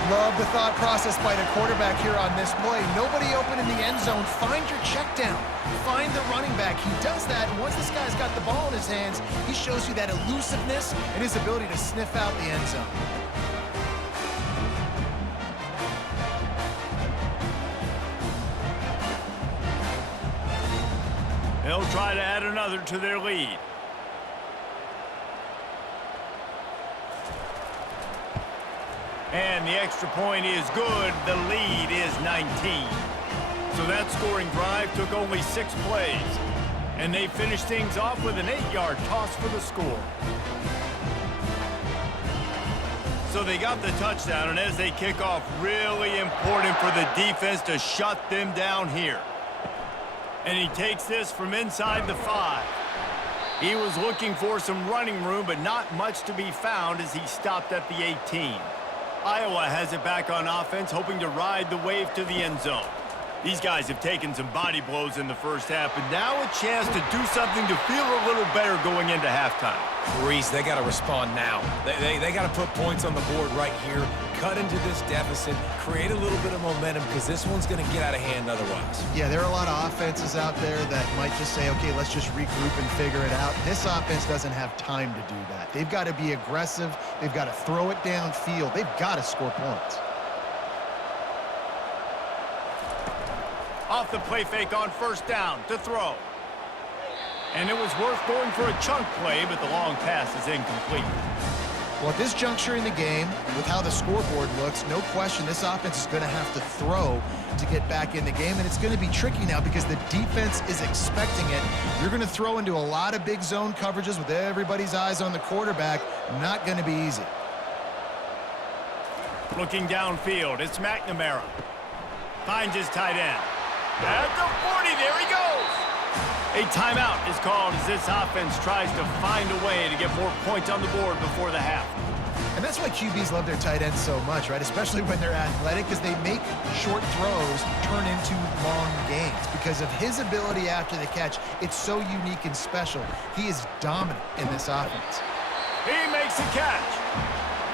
Love the thought process by the quarterback here on this play. Nobody open in the end zone. Find your check down. Find the running back. He does that, and once this guy's got the ball in his hands, he shows you that elusiveness and his ability to sniff out the end zone. They'll try to add another to their lead. And the extra point is good. The lead is 19. So that scoring drive took only 6 plays. And they finished things off with an 8-yard toss for the score. So they got the touchdown, and as they kick off, really important for the defense to shut them down here. And he takes this from inside the 5. He was looking for some running room, but not much to be found as he stopped at the 18. Iowa has it back on offense, hoping to ride the wave to the end zone. These guys have taken some body blows in the first half, but now a chance to do something to feel a little better going into halftime. Reese, they got to respond now. They got to put points on the board right here, cut into this deficit, create a little bit of momentum, because this one's going to get out of hand otherwise. Yeah, there are a lot of offenses out there that might just say, okay, let's just regroup and figure it out. This offense doesn't have time to do that. They've got to be aggressive. They've got to throw it downfield. They've got to score points. Off the play fake on first down to throw. And it was worth going for a chunk play, but the long pass is incomplete. Well, at this juncture in the game, with how the scoreboard looks, no question this offense is going to have to throw to get back in the game, and it's going to be tricky now because the defense is expecting it. You're going to throw into a lot of big zone coverages with everybody's eyes on the quarterback. Not going to be easy. Looking downfield, it's McNamara. Finds his tight end. At the 40, there he goes. A timeout is called as this offense tries to find a way to get more points on the board before the half. And that's why QBs love their tight ends so much, right? Especially when they're athletic, because they make short throws turn into long gains. Because of his ability after the catch, it's so unique and special. He is dominant in this offense. He makes a catch.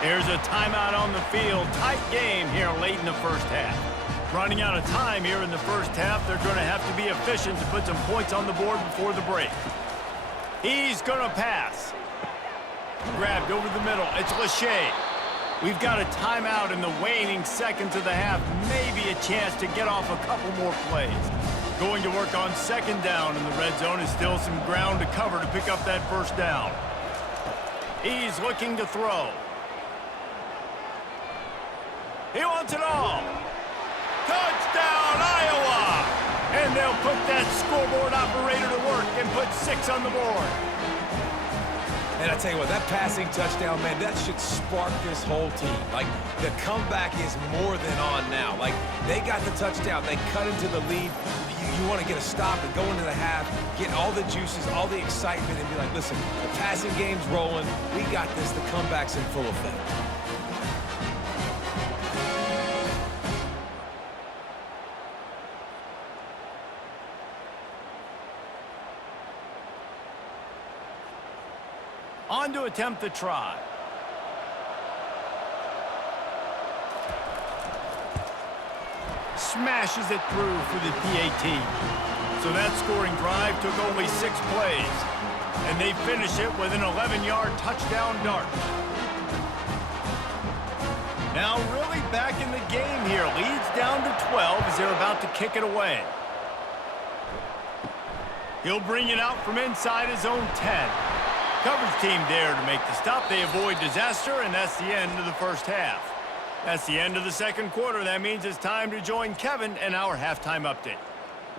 Here's a timeout on the field. Tight game here late in the first half. Running out of time here in the first half. They're going to have to be efficient to put some points on the board before the break. He's going to pass. Grabbed over the middle. It's Lachey. We've got a timeout in the waning seconds of the half. Maybe a chance to get off a couple more plays. Going to work on 2nd down in the red zone is still some ground to cover to pick up that first down. He's looking to throw. He wants it all. Touchdown, Iowa! And they'll put that scoreboard operator to work and put 6 on the board. And I tell you what, that passing touchdown, man, that should spark this whole team. Like, the comeback is more than on now. Like, they got the touchdown. They cut into the lead. You want to get a stop and go into the half, get all the juices, all the excitement, and be like, listen, the passing game's rolling. We got this. The comeback's in full effect. On to attempt the try. Smashes it through for the PAT. So that scoring drive took only 6 plays. And they finish it with an 11-yard touchdown dart. Now really back in the game here. Leads down to 12 as they're about to kick it away. He'll bring it out from inside his own 10. Coverage team there to make the stop. They avoid disaster, and that's the end of the first half. That's the end of the second quarter. That means it's time to join Kevin and our halftime update.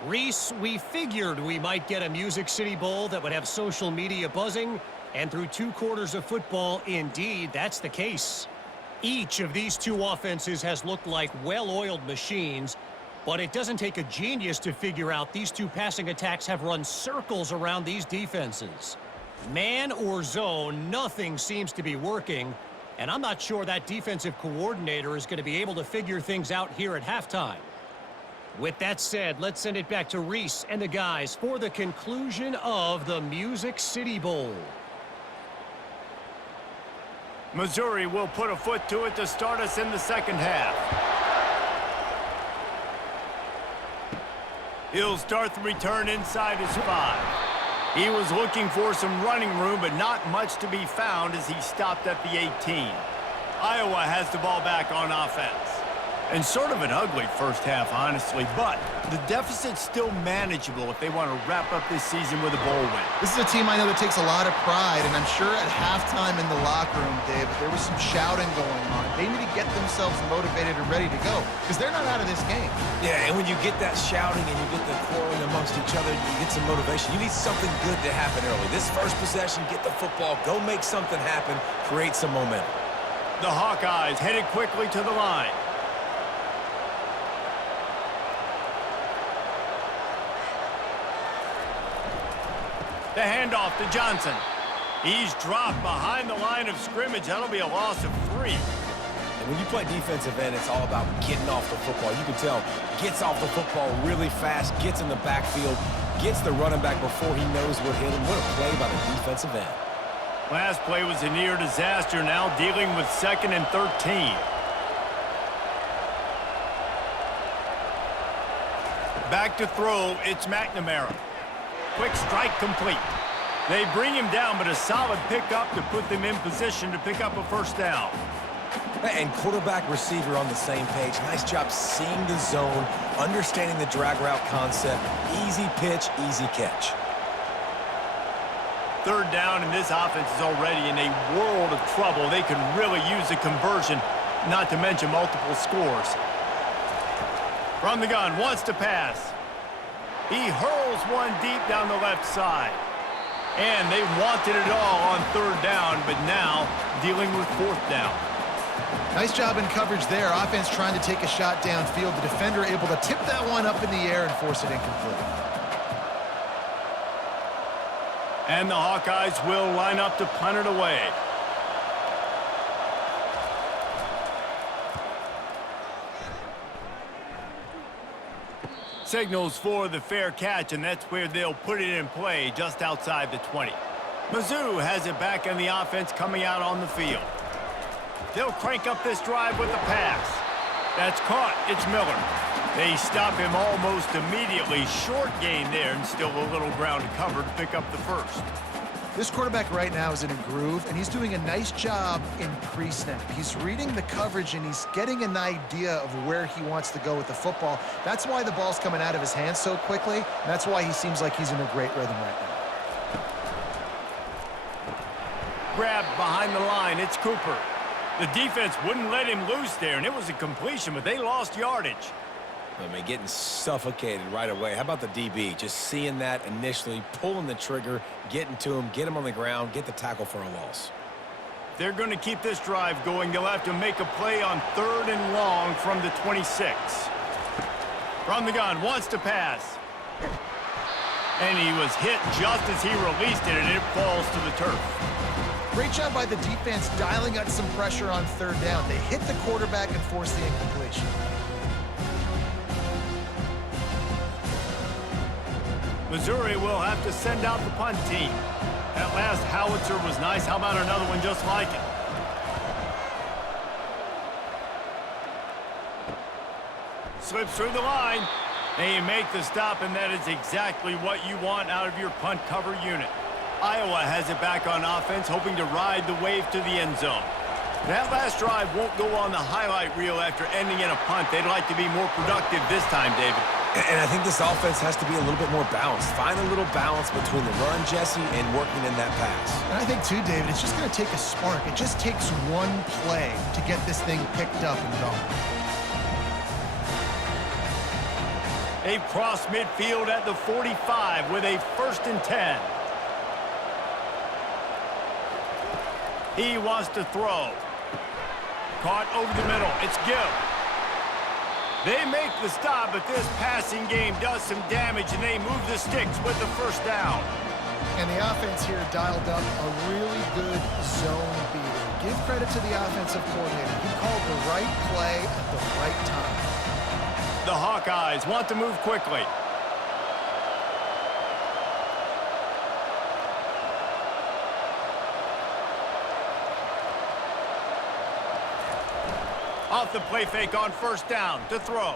Reese, we figured we might get a Music City Bowl that would have social media buzzing, and through 2 quarters of football, indeed, that's the case. Each of these 2 offenses has looked like well-oiled machines, but it doesn't take a genius to figure out these 2 passing attacks have run circles around these defenses. Man or zone, nothing seems to be working, and I'm not sure that defensive coordinator is going to be able to figure things out here at halftime. With that said, let's send it back to Reese and the guys for the conclusion of the Music City Bowl. Missouri will put a foot to it to start us in the second half. He'll start the return inside his 5. He was looking for some running room, but not much to be found as he stopped at the 18. Iowa has the ball back on offense. And sort of an ugly first half, honestly, but the deficit's still manageable if they want to wrap up this season with a bowl win. This is a team I know that takes a lot of pride, and I'm sure at halftime in the locker room, Dave, there was some shouting going on. They need to get themselves motivated and ready to go, because they're not out of this game. Yeah, and when you get that shouting and you get the quarreling amongst each other, you get some motivation. You need something good to happen early. This first possession, get the football, go make something happen, create some momentum. The Hawkeyes headed quickly to the line. The handoff to Johnson. He's dropped behind the line of scrimmage. That'll be a loss of 3. And when you play defensive end, it's all about getting off the football. You can tell, gets off the football really fast, gets in the backfield, gets the running back before he knows what hit him. What a play by the defensive end. Last play was a near disaster, now dealing with 2nd and 13. Back to throw, it's McNamara. Quick strike complete. They bring him down, but a solid pickup to put them in position to pick up a first down. And quarterback receiver on the same page. Nice job seeing the zone, understanding the drag route concept. Easy pitch, easy catch. 3rd down, and this offense is already in a world of trouble. They could really use a conversion, not to mention multiple scores. From the gun, wants to pass. He hurls one deep down the left side. And they wanted it all on 3rd down, but now dealing with 4th down. Nice job in coverage there. Offense trying to take a shot downfield. The defender able to tip that one up in the air and force it incomplete. And the Hawkeyes will line up to punt it away. Signals for the fair catch, and that's where they'll put it in play just outside the 20. Mizzou has it back in the offense coming out on the field. They'll crank up this drive with a pass. That's caught. It's Miller. They stop him almost immediately. Short gain there, and still a little ground to cover to pick up the first. This quarterback right now is in a groove, and he's doing a nice job in pre-snap. He's reading the coverage, and he's getting an idea of where he wants to go with the football. That's why the ball's coming out of his hands so quickly, and that's why he seems like he's in a great rhythm right now. Grabbed behind the line. It's Cooper. The defense wouldn't let him loose there, and it was a completion, but they lost yardage. I mean, getting suffocated right away. How about the DB? Just seeing that initially, pulling the trigger, getting to him, get him on the ground, get the tackle for a loss. They're going to keep this drive going. They'll have to make a play on 3rd and long from the 26. From the gun, wants to pass. And he was hit just as he released it, and it falls to the turf. Great job by the defense dialing out some pressure on 3rd down. They hit the quarterback and forced the incompletion. Missouri will have to send out the punt team. That last howitzer was nice. How about another one just like it? Slips through the line. They make the stop, and that is exactly what you want out of your punt cover unit. Iowa has it back on offense, hoping to ride the wave to the end zone. That last drive won't go on the highlight reel after ending in a punt. They'd like to be more productive this time, David. And I think this offense has to be a little bit more balanced. Find a little balance between the run, Jesse, and working in that pass. And I think, too, David, it's just going to take a spark. It just takes one play to get this thing picked up and going. They cross midfield at the 45 with a 1st and 10. He wants to throw. Caught over the middle. It's Gill. They make the stop, but this passing game does some damage, and they move the sticks with the 1st down. And the offense here dialed up a really good zone beater. Give credit to the offensive coordinator. He called the right play at the right time. The Hawkeyes want to move quickly. Off the play fake on 1st down to throw.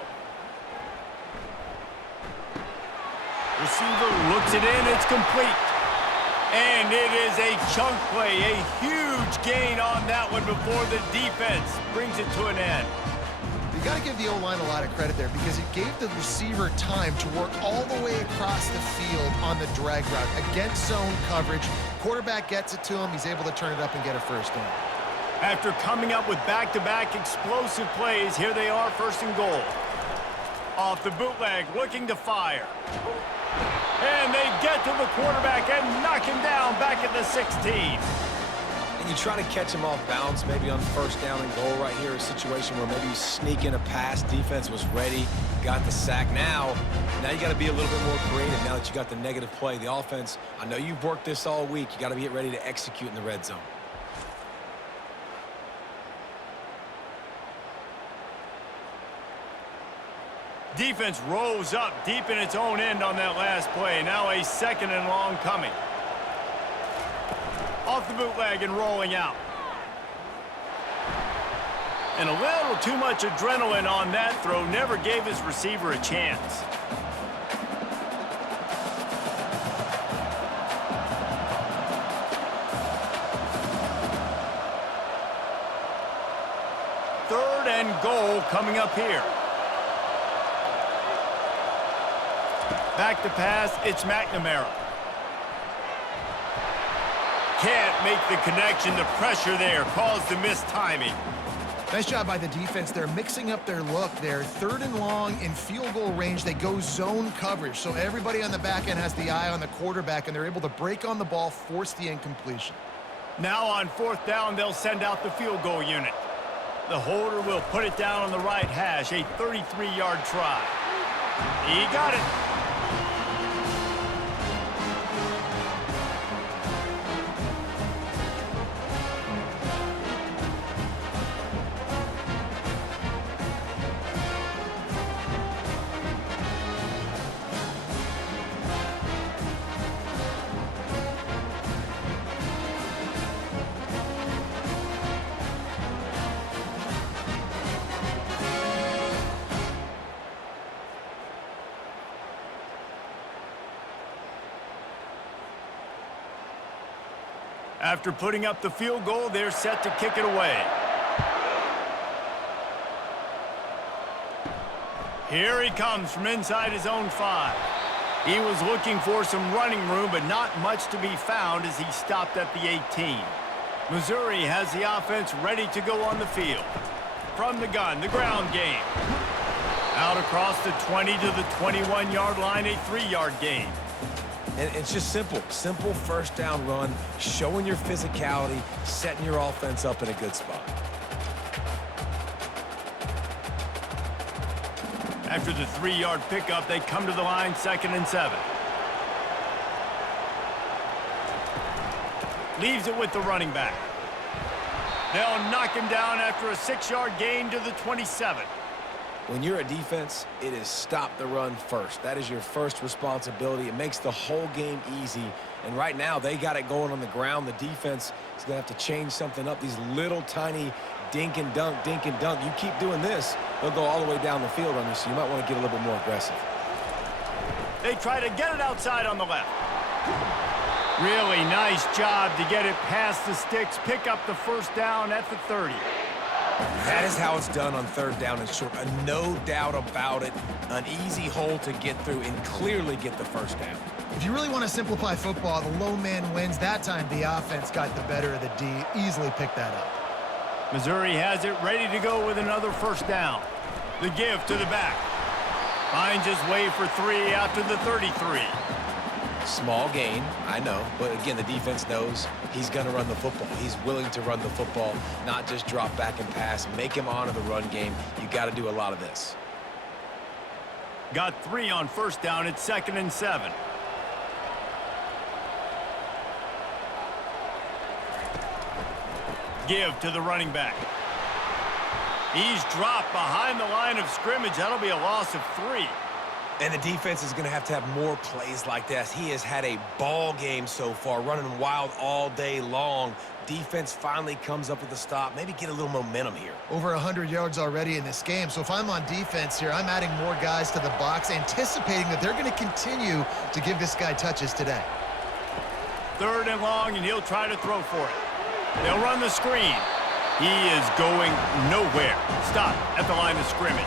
Receiver looks it in. It's complete. And it is a chunk play. A huge gain on that one before the defense brings it to an end. You got to give the O-line a lot of credit there because it gave the receiver time to work all the way across the field on the drag route against zone coverage. Quarterback gets it to him. He's able to turn it up and get a 1st down. After coming up with back-to-back explosive plays, here they are 1st and goal. Off the bootleg, looking to fire. And they get to the quarterback and knock him down back at the 16. And you try to catch him off balance, maybe on 1st down and goal right here, a situation where maybe you sneak in a pass, defense was ready, got the sack. Now you got to be a little bit more creative now that you got the negative play. The offense, I know you've worked this all week. You got to get ready to execute in the red zone. Defense rolls up deep in its own end on that last play. Now a 2nd and long coming. Off the bootleg and rolling out. And a little too much adrenaline on that throw. Never gave his receiver a chance. Third and goal coming up here. Back to pass, it's McNamara. Can't make the connection. The pressure there caused the missed timing. Nice job by the defense. They're mixing up their look there. 3rd and long in field goal range. They go zone coverage. So everybody on the back end has the eye on the quarterback, and they're able to break on the ball, force the incompletion. Now on 4th down, they'll send out the field goal unit. The holder will put it down on the right hash, a 33-yard try. He got it. After putting up the field goal, they're set to kick it away. Here he comes from inside his own 5. He was looking for some running room, but not much to be found as he stopped at the 18. Missouri has the offense ready to go on the field. From the gun, the ground game. Out across the 20 to the 21-yard line, a 3-yard gain. And it's just simple 1st down run, showing your physicality, setting your offense up in a good spot. After the 3-yard pickup, they come to the line 2nd and 7. Leaves it with the running back. They'll knock him down after a 6-yard gain to the 27. When you're a defense, it is stop the run first. That is your first responsibility. It makes the whole game easy. And right now, they got it going on the ground. The defense is going to have to change something up. These little tiny dink and dunk, dink and dunk. You keep doing this, they'll go all the way down the field on you, so you might want to get a little bit more aggressive. They try to get it outside on the left. Really nice job to get it past the sticks, pick up the 1st down at the 30. That is how it's done on third down and short. No doubt about it. An easy hole to get through and clearly get the first down. If you really want to simplify football, the low man wins. That time, the offense got the better of the D. Easily picked that up. Missouri has it ready to go with another first down. The give to the back. Finds his way for 3 out to the 33. Small gain, I know, but again, the defense knows he's going to run the football. He's willing to run the football, not just drop back and pass, make him honor the run game. You got to do a lot of this. Got 3 on first down. It's 2nd and 7. Give to the running back. He's dropped behind the line of scrimmage. That'll be a loss of 3. And the defense is going to have more plays like this. He has had a ball game so far, running wild all day long. Defense finally comes up with a stop. Maybe get a little momentum here. Over 100 yards already in this game. So if I'm on defense here, I'm adding more guys to the box, anticipating that they're going to continue to give this guy touches today. 3rd and long, and he'll try to throw for it. They'll run the screen. He is going nowhere. Stop at the line of scrimmage.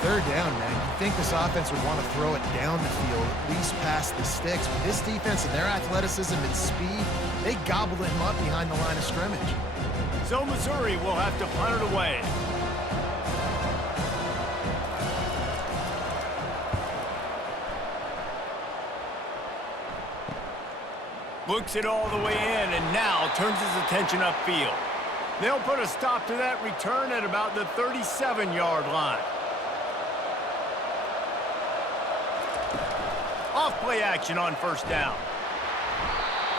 3rd down, man. You think this offense would want to throw it down the field, at least past the sticks. But this defense and their athleticism and speed, they gobbled him up behind the line of scrimmage. So Missouri will have to punt it away. Looks it all the way in and now turns his attention upfield. They'll put a stop to that return at about the 37-yard line. Off-play action on first down.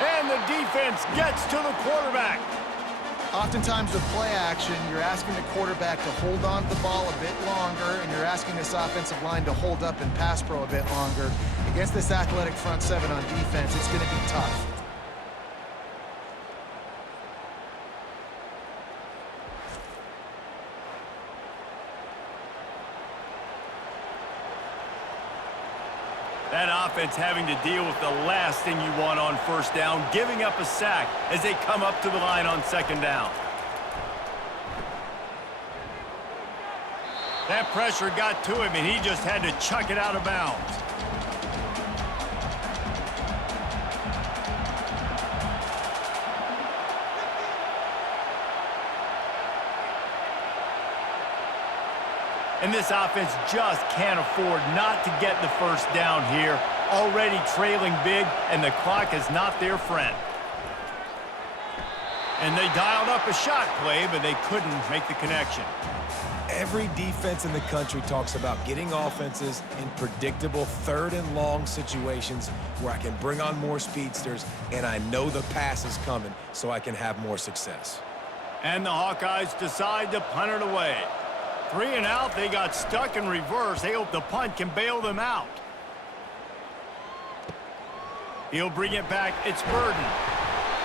And the defense gets to the quarterback. Oftentimes with play action, you're asking the quarterback to hold on to the ball a bit longer, and you're asking this offensive line to hold up and pass pro a bit longer. Against this athletic front 7 on defense, it's going to be tough. That offense having to deal with the last thing you want on first down, giving up a sack as they come up to the line on 2nd down. That pressure got to him, and he just had to chuck it out of bounds. And this offense just can't afford not to get the first down here. Already trailing big, and the clock is not their friend. And they dialed up a shot play, but they couldn't make the connection. Every defense in the country talks about getting offenses in predictable 3rd and long situations where I can bring on more speedsters, and I know the pass is coming, so I can have more success. And the Hawkeyes decide to punt it away. 3 and out, they got stuck in reverse. They hope the punt can bail them out. He'll bring it back. It's Burden.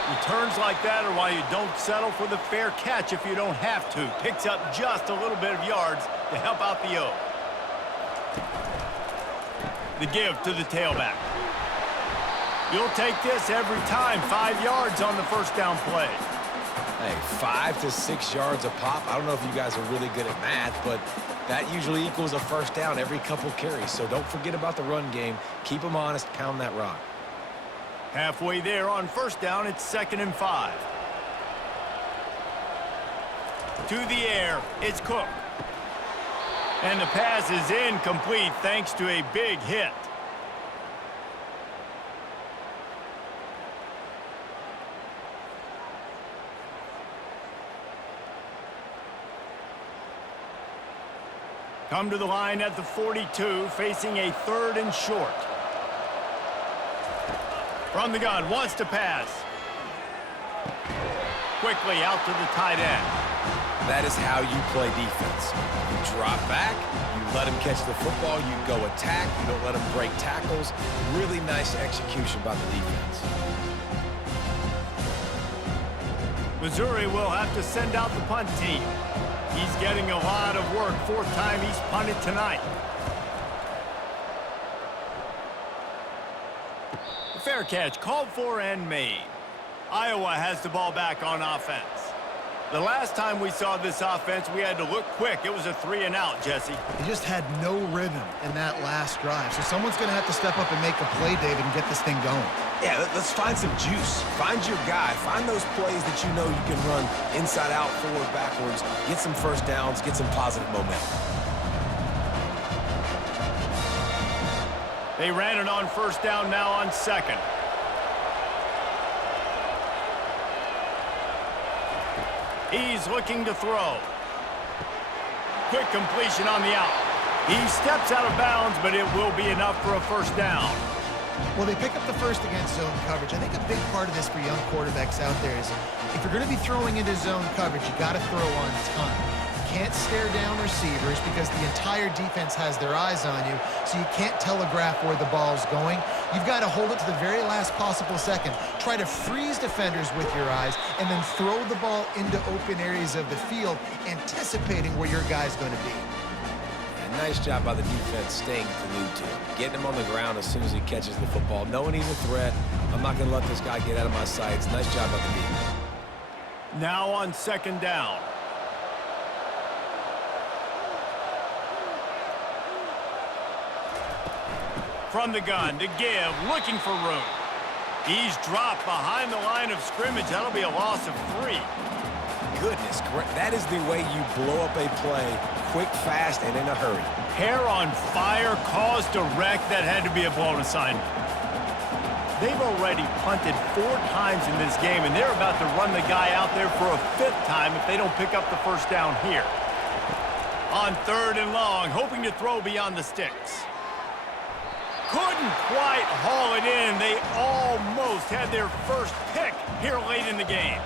Returns like that are why you don't settle for the fair catch if you don't have to. Picks up just a little bit of yards to help out the O. The give to the tailback. You'll take this every time. 5 yards on the first down play. Hey, 5 to 6 yards a pop. I don't know if you guys are really good at math, but that usually equals a first down every couple carries. So don't forget about the run game. Keep them honest. Pound that rock. Halfway there on first down, it's 2nd and 5. To the air, it's Cook. And the pass is incomplete thanks to a big hit. Come to the line at the 42, facing a 3rd and short. From the gun, wants to pass. Quickly out to the tight end. That is how you play defense. You drop back, you let him catch the football, you go attack, you don't let him break tackles. Really nice execution by the defense. Missouri will have to send out the punt team. He's getting a lot of work. 4th time he's punted tonight. Fair catch called for and made. Iowa has the ball back on offense. The last time we saw this offense, we had to look quick. It was a 3-and-out, Jesse. He just had no rhythm in that last drive. So someone's going to have to step up and make a play, David, and get this thing going. Yeah, let's find some juice. Find your guy. Find those plays that you know you can run inside out, forward, backwards. Get some first downs. Get some positive momentum. They ran it on first down, now on second. He's looking to throw. Quick completion on the out. He steps out of bounds, but it will be enough for a first down. Well, they pick up the first against zone coverage. I think a big part of this for young quarterbacks out there is if you're going to be throwing into zone coverage, you got to throw on time. You can't stare down receivers because the entire defense has their eyes on you, so you can't telegraph where the ball's going. You've got to hold it to the very last possible second. Try to freeze defenders with your eyes and then throw the ball into open areas of the field, anticipating where your guy's going to be. Nice job by the defense staying glued to him, getting him on the ground as soon as he catches the football, knowing he's a threat. I'm not going to let this guy get out of my sights. Nice job by the defense. Now on second down. From the gun to give, looking for room. He's dropped behind the line of scrimmage. That'll be a loss of 3. Goodness, that is the way you blow up a play quick, fast, and in a hurry. Hair on fire, caused a wreck. That had to be a blown assignment. They've already punted 4 times in this game, and they're about to run the guy out there for a 5th time if they don't pick up the first down here. On 3rd and long, hoping to throw beyond the sticks. Couldn't quite haul it in. They almost had their first pick here late in the game.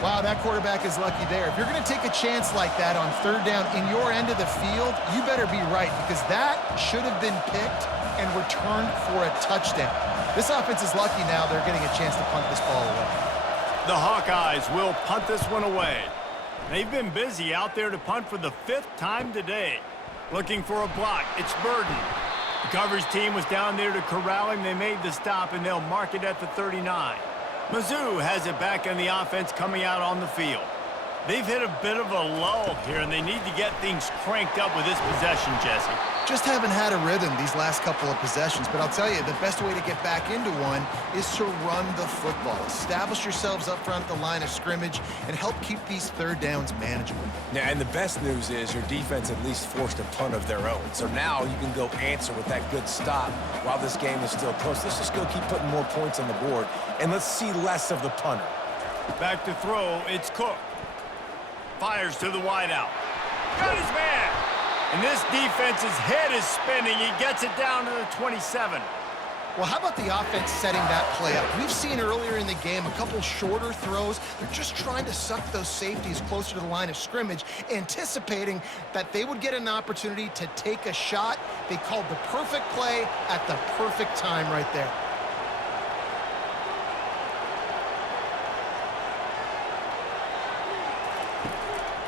Wow, that quarterback is lucky there. If you're going to take a chance like that on 3rd down in your end of the field, you better be right because that should have been picked and returned for a touchdown. This offense is lucky now they're getting a chance to punt this ball away. The Hawkeyes will punt this one away. They've been busy out there to punt for the 5th time today. Looking for a block. It's Burden. The coverage team was down there to corral him. They made the stop, and they'll mark it at the 39. Mizzou has it back in the offense coming out on the field. They've hit a bit of a lull here, and they need to get things cranked up with this possession, Jesse. Just haven't had a rhythm these last couple of possessions, but I'll tell you, the best way to get back into one is to run the football. Establish yourselves up front at the line of scrimmage and help keep these 3rd downs manageable. Yeah, and the best news is your defense at least forced a punt of their own. So now you can go answer with that good stop while this game is still close. Let's just go keep putting more points on the board, and let's see less of the punter. Back to throw, it's Cook. Fires to the wideout. Got his man. And this defense's head is spinning. He gets it down to the 27. Well, how about the offense setting that play up? We've seen earlier in the game a couple shorter throws. They're just trying to suck those safeties closer to the line of scrimmage, anticipating that they would get an opportunity to take a shot. They called the perfect play at the perfect time right there.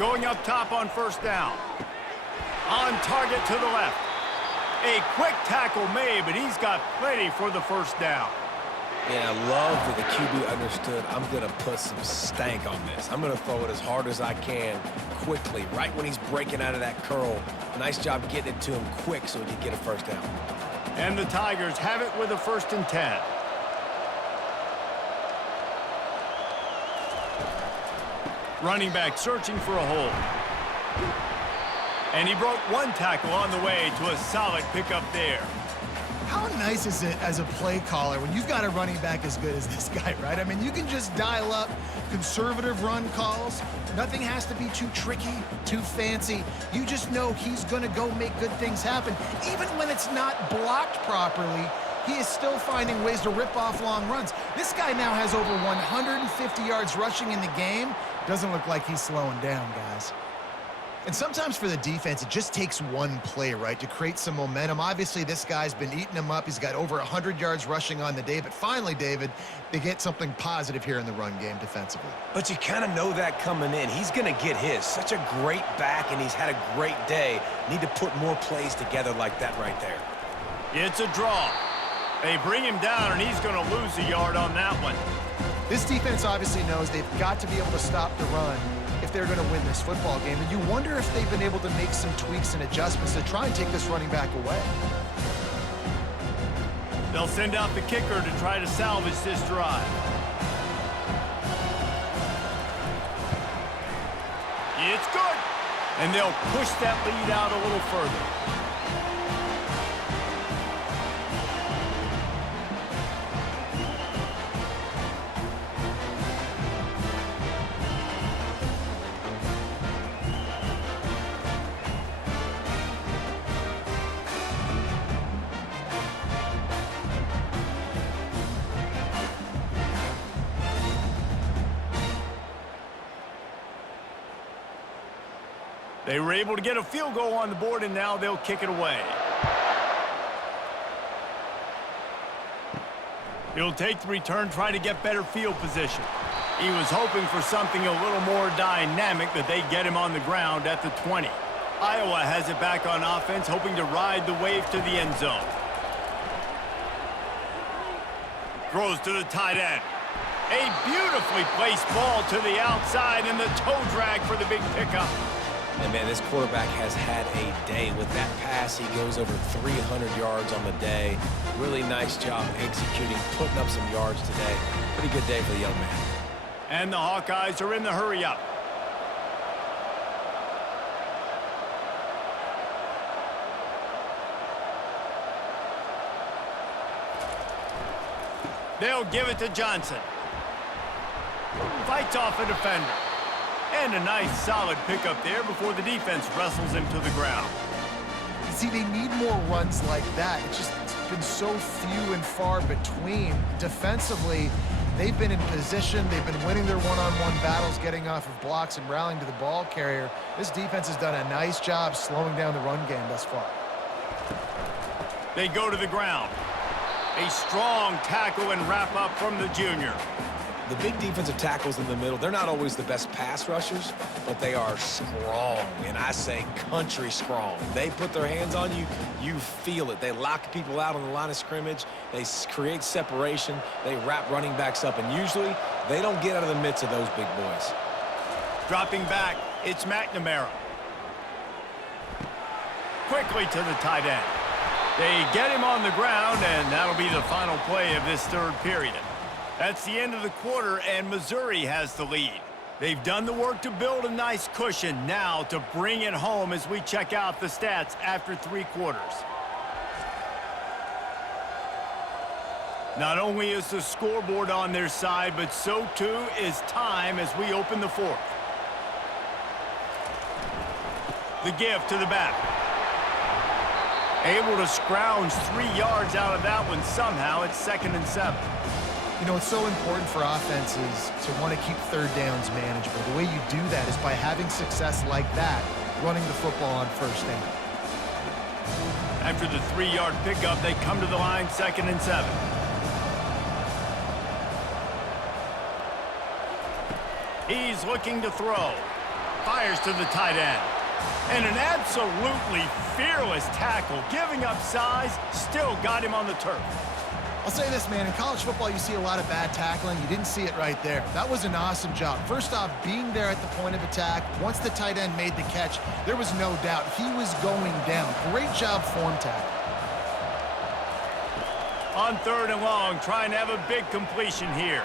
Going up top on first down. On target to the left. A quick tackle made, but he's got plenty for the first down. Yeah, I love that the QB understood I'm going to put some stank on this. I'm going to throw it as hard as I can quickly, right when he's breaking out of that curl. Nice job getting it to him quick so he can get a first down. And the Tigers have it with a 1st and 10. Running back searching for a hole. And he broke 1 tackle on the way to a solid pickup there. How nice is it as a play caller when you've got a running back as good as this guy, right? I mean, you can just dial up conservative run calls. Nothing has to be too tricky, too fancy. You just know he's going to go make good things happen. Even when it's not blocked properly, he is still finding ways to rip off long runs. This guy now has over 150 yards rushing in the game. Doesn't look like he's slowing down, guys. And sometimes for the defense, it just takes one play, right, to create some momentum. Obviously, this guy's been eating him up. He's got over 100 yards rushing on the day. But finally, David, they get something positive here in the run game defensively. But you kind of know that coming in. He's going to get his. Such a great back, and he's had a great day. Need to put more plays together like that right there. It's a draw. They bring him down, and he's going to lose a yard on that one. This defense obviously knows they've got to be able to stop the run. like they're going to win this football game, and you wonder if they've been able to make some tweaks and adjustments to try and take this running back away. They'll send out the kicker to try to salvage this drive. It's good. And they'll push that lead out a little further. They were able to get a field goal on the board, and now they'll kick it away. He'll take the return, try to get better field position. He was hoping for something a little more dynamic, but they get him on the ground at the 20. Iowa has it back on offense, hoping to ride the wave to the end zone. Throws to the tight end. A beautifully placed ball to the outside, and the toe drag for the big pickup. And, man, this quarterback has had a day. With that pass, he goes over 300 yards on the day. Really nice job executing, putting up some yards today. Pretty good day for the young man. And the Hawkeyes are in the hurry-up. They'll give it to Johnson. Fights off a defender. And a nice, solid pickup there before the defense wrestles him to the ground. See, they need more runs like that. It's been so few and far between. Defensively, they've been in position. They've been winning their one-on-one battles, getting off of blocks and rallying to the ball carrier. This defense has done a nice job slowing down the run game thus far. They go to the ground. A strong tackle and wrap up from the junior. The big defensive tackles in the middle, they're not always the best pass rushers, but they are strong, and I say country strong. They put their hands on you, you feel it. They lock people out on the line of scrimmage. They create separation. They wrap running backs up, and usually they don't get out of the midst of those big boys. Dropping back, it's McNamara. Quickly to the tight end. They get him on the ground, and that'll be the final play of this third period. That's the end of the quarter, and Missouri has the lead. They've done the work to build a nice cushion. Now to bring it home as we check out the stats after 3 quarters. Not only is the scoreboard on their side, but so too is time as we open the fourth. The give to the back. Able to scrounge 3 yards out of that one somehow. It's 2nd and 7. You know, it's so important for offenses to want to keep third downs manageable. The way you do that is by having success like that, running the football on first down. After the 3-yard pickup, they come to the line, 2nd and 7. He's looking to throw. Fires to the tight end. And an absolutely fearless tackle, giving up size, still got him on the turf. I'll say this, man, in college football, you see a lot of bad tackling. You didn't see it right there. That was an awesome job. First off, being there at the point of attack. Once the tight end made the catch, there was no doubt he was going down. Great job form tackle. On 3rd and long, trying to have a big completion here.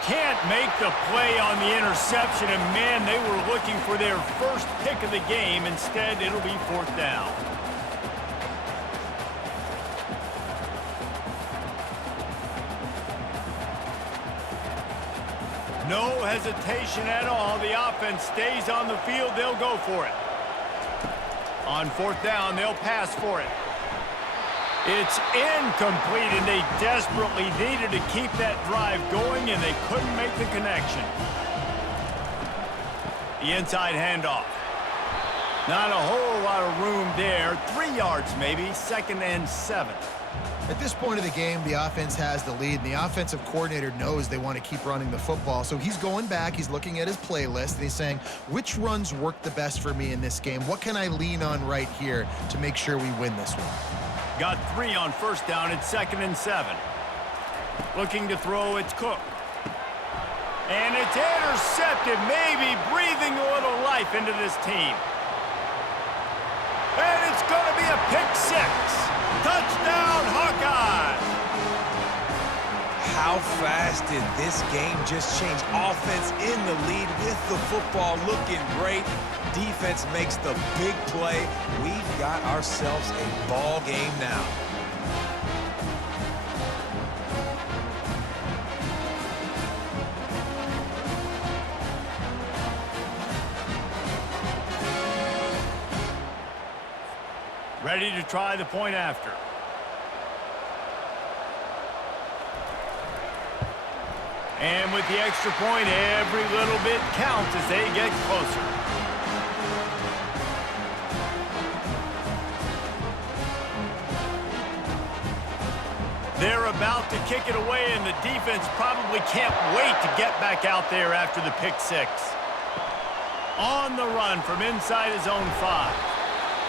Can't make the play on the interception, and man, they were looking for their first pick of the game. Instead, it'll be 4th down. No hesitation at all. The offense stays on the field. They'll go for it. On 4th down, they'll pass for it. It's incomplete, and they desperately needed to keep that drive going, and they couldn't make the connection. The inside handoff. Not a whole lot of room there. 3 yards maybe, 2nd and 7. At this point of the game, the offense has the lead, and the offensive coordinator knows they want to keep running the football. So he's going back, he's looking at his playlist, and he's saying, which runs work the best for me in this game? What can I lean on right here to make sure we win this one? Got 3 on 1st down. It's 2nd and 7. Looking to throw, it's Cook. And it's intercepted, maybe breathing a little life into this team. And it's going to be a pick six. Touchdown, Hawkeyes. How fast did this game just change? Offense in the lead with the football looking great. Defense makes the big play. We've got ourselves a ball game now. Ready to try the point after. And with the extra point, every little bit counts as they get closer. They're about to kick it away, and the defense probably can't wait to get back out there after the pick six. On the run from inside his own 5.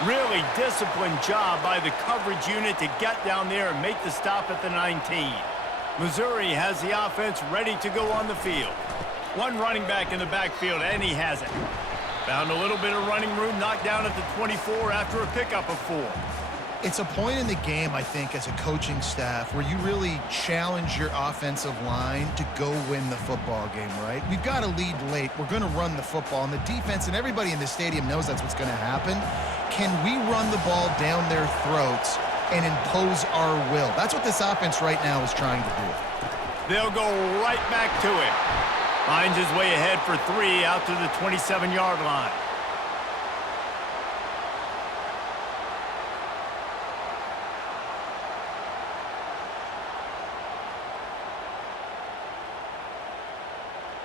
Really disciplined job by the coverage unit to get down there and make the stop at the 19. Missouri has the offense ready to go on the field. One running back in the backfield, and he has it. Found a little bit of running room, knocked down at the 24 after a pickup of 4. It's a point in the game, I think, as a coaching staff, where you really challenge your offensive line to go win the football game, right? We've got to lead late. We're going to run the football, and the defense and everybody in the stadium knows that's what's going to happen. Can we run the ball down their throats and impose our will? That's what this offense right now is trying to do. They'll go right back to him. Finds his way ahead for 3 out to the 27-yard line.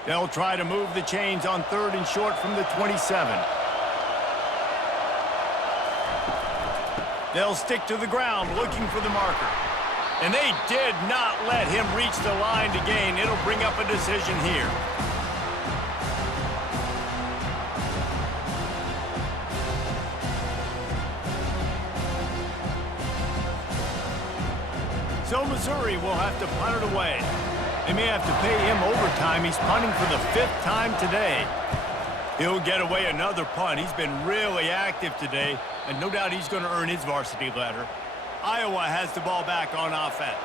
They'll try to move the chains on 3rd and short from the 27. They'll stick to the ground looking for the marker. And they did not let him reach the line to gain. It'll bring up a decision here. So Missouri will have to punt it away. They may have to pay him overtime. He's punting for the 5th time today. He'll get away another punt. He's been really active today, and no doubt he's going to earn his varsity letter. Iowa has the ball back on offense.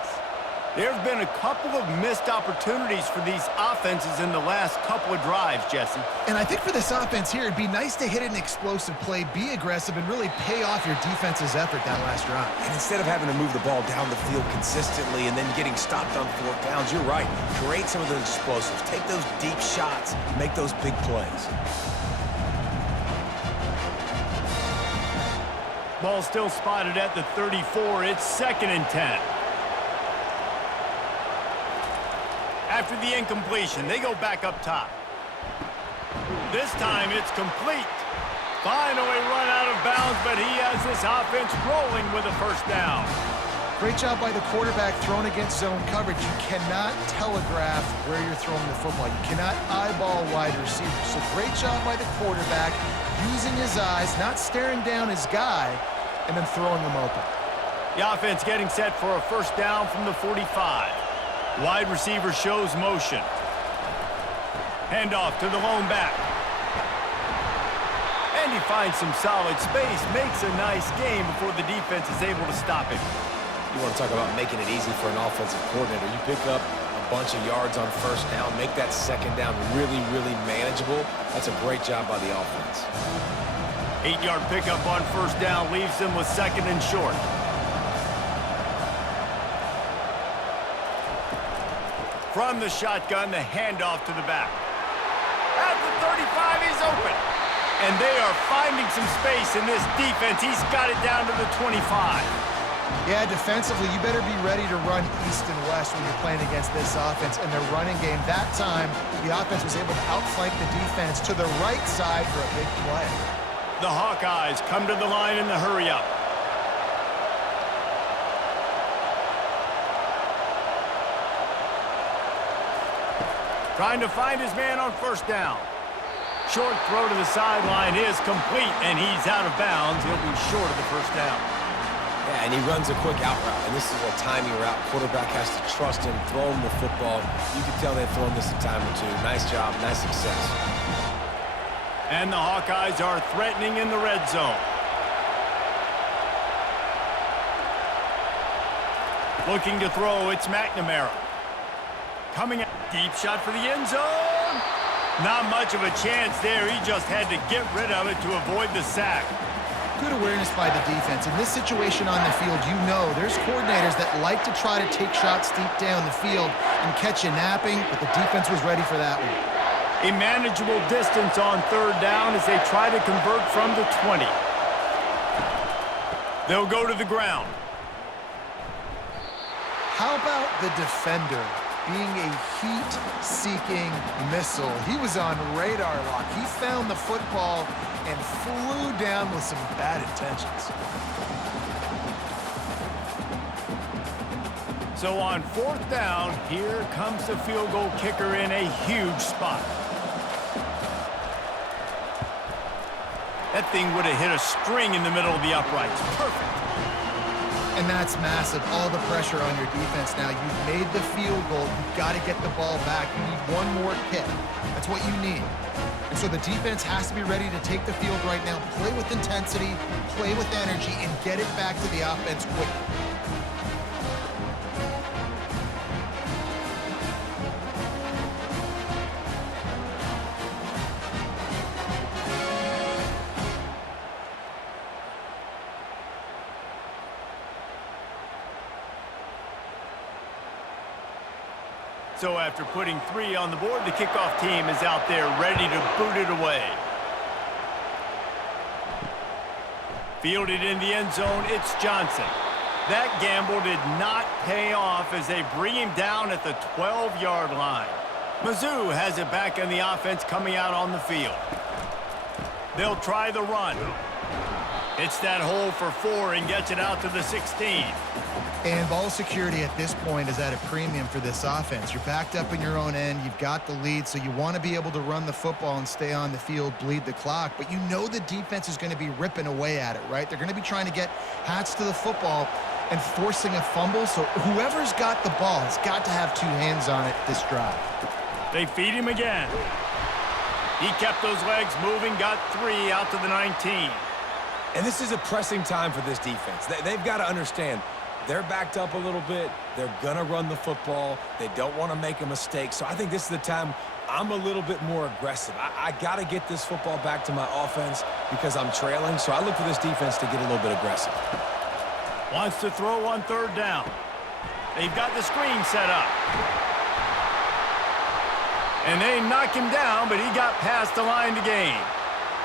There have been a couple of missed opportunities for these offenses in the last couple of drives, Jesse. And I think for this offense here, it'd be nice to hit an explosive play, be aggressive, and really pay off your defense's effort that last drive. And instead of having to move the ball down the field consistently and then getting stopped on 4th downs, you're right. Create some of those explosives. Take those deep shots. Make those big plays. Ball still spotted at the 34. It's 2nd and 10. After the incompletion, they go back up top. This time it's complete. Finally run out of bounds, but he has this offense rolling with a 1st down. Great job by the quarterback thrown against zone coverage. You cannot telegraph where you're throwing the football. You cannot eyeball wide receivers. So great job by the quarterback using his eyes, not staring down his guy, and then throwing him open. The offense getting set for a 1st down from the 45. Wide receiver shows motion. Handoff to the lone back. And he finds some solid space, makes a nice game before the defense is able to stop him. You want to talk about making it easy for an offensive coordinator. You pick up a bunch of yards on 1st down, make that 2nd down really, really manageable. That's a great job by the offense. 8-yard pickup on 1st down leaves them with 2nd and short. From the shotgun, the handoff to the back. At the 35, he's open. And they are finding some space in this defense. He's got it down to the 25. Yeah, defensively, you better be ready to run east and west when you're playing against this offense and their running game. That time, the offense was able to outflank the defense to the right side for a big play. The Hawkeyes come to the line in the hurry-up. Trying to find his man on 1st down. Short throw to the sideline is complete, and he's out of bounds. He'll be short of the 1st down. Yeah, and he runs a quick out route, and this is a timing route. Quarterback has to trust him, throw him the football. You can tell they've thrown this a time or two. Nice job, nice success. And the Hawkeyes are threatening in the red zone. Looking to throw, it's McNamara. Coming out, deep shot for the end zone. Not much of a chance there. He just had to get rid of it to avoid the sack. Good awareness by the defense. In this situation on the field, you know there's coordinators that like to try to take shots deep down the field and catch you napping, but the defense was ready for that one. A manageable distance on third down as they try to convert from the 20. They'll go to the ground. How about the defender being a heat-seeking missile? He was on radar lock. He found the football and flew down with some bad intentions. So on fourth down, here comes the field goal kicker in a huge spot. That thing would have hit a string in the middle of the uprights. Perfect. And that's massive. All the pressure on your defense now. You've made the field goal. You've got to get the ball back. You need one more kick. That's what you need. And so the defense has to be ready to take the field right now, play with intensity, play with energy, and get it back to the offense quickly. So after putting 3 on the board, the kickoff team is out there ready to boot it away. Fielded in the end zone, it's Johnson. That gamble did not pay off as they bring him down at the 12-yard line. Mizzou has it back in the offense coming out on the field. They'll try the run. It's that hole for 4 and gets it out to the 16. And ball security at this point is at a premium for this offense. You're backed up in your own end. You've got the lead, so you want to be able to run the football and stay on the field, bleed the clock. But you know the defense is going to be ripping away at it, right? They're going to be trying to get hats to the football and forcing a fumble. So whoever's got the ball has got to have 2 hands on it this drive. They feed him again. He kept those legs moving, got 3 out to the 19. And this is a pressing time for this defense. They've got to understand, they're backed up a little bit. They're going to run the football. They don't want to make a mistake. So I think this is the time I'm a little bit more aggressive. I got to get this football back to my offense because I'm trailing. So I look for this defense to get a little bit aggressive. Wants to throw on third down. They've got the screen set up. And they knock him down, but he got past the line to gain.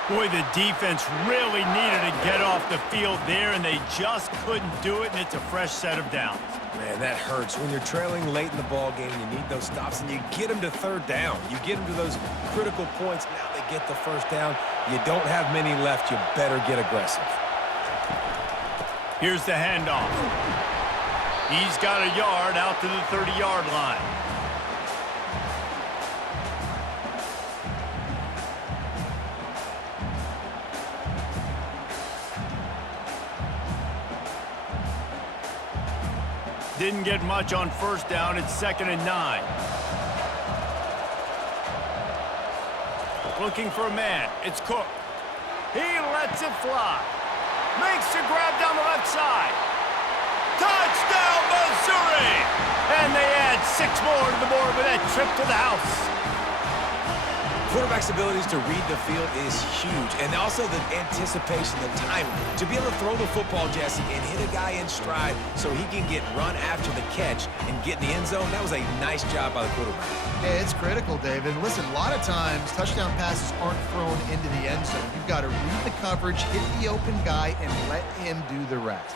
Boy, the defense really needed to get off the field there, and they just couldn't do it, and it's a fresh set of downs. Man, that hurts. When you're trailing late in the ball game, you need those stops, and you get them to third down. You get them to those critical points. Now they get the first down. You don't have many left. You better get aggressive. Here's the handoff. He's got a yard out to the 30-yard line. Didn't get much on first down. It's 2nd and 9. Looking for a man. It's Cook. He lets it fly. Makes the grab down the left side. Touchdown, Missouri! And they add 6 more to the board with that trip to the house. Quarterback's abilities to read the field is huge, and also the anticipation, the timing. To be able to throw the football, Jesse, and hit a guy in stride so he can get run after the catch and get in the end zone, that was a nice job by the quarterback. Yeah, it's critical, David. Listen, a lot of times, touchdown passes aren't thrown into the end zone. You've got to read the coverage, hit the open guy, and let him do the rest.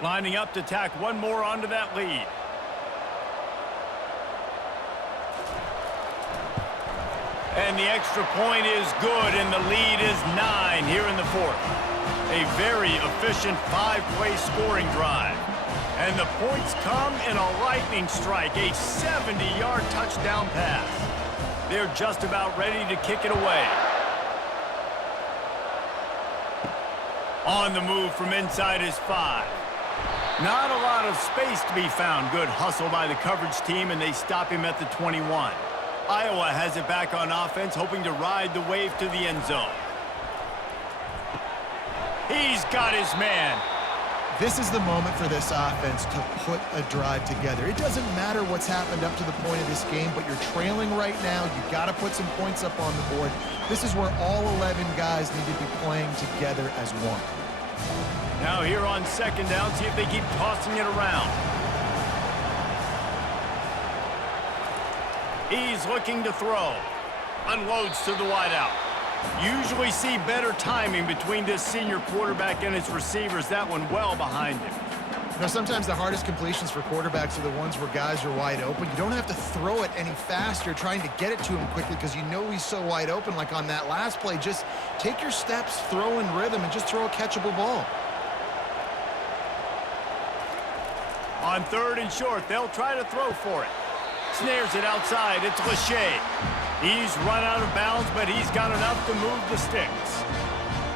Lining up to tack one more onto that lead. And the extra point is good, and the lead is 9 here in the 4th. A very efficient 5-play scoring drive. And the points come in a lightning strike, a 70-yard touchdown pass. They're just about ready to kick it away. On the move from inside his 5. Not a lot of space to be found. Good hustle by the coverage team, and they stop him at the 21. Iowa has it back on offense, hoping to ride the wave to the end zone. He's got his man. This is the moment for this offense to put a drive together. It doesn't matter what's happened up to the point of this game, but you're trailing right now. You've got to put some points up on the board. This is where all 11 guys need to be playing together as one. Now here on second down, see if they keep tossing it around. He's looking to throw. Unloads to the wideout. Usually see better timing between this senior quarterback and his receivers. That one well behind him. You know, sometimes the hardest completions for quarterbacks are the ones where guys are wide open. You don't have to throw it any faster trying to get it to him quickly because you know he's so wide open. Like on that last play, just take your steps, throw in rhythm, and just throw a catchable ball. On third and short, they'll try to throw for it. Snares it outside. It's Lachey. He's run out of bounds, but he's got enough to move the sticks.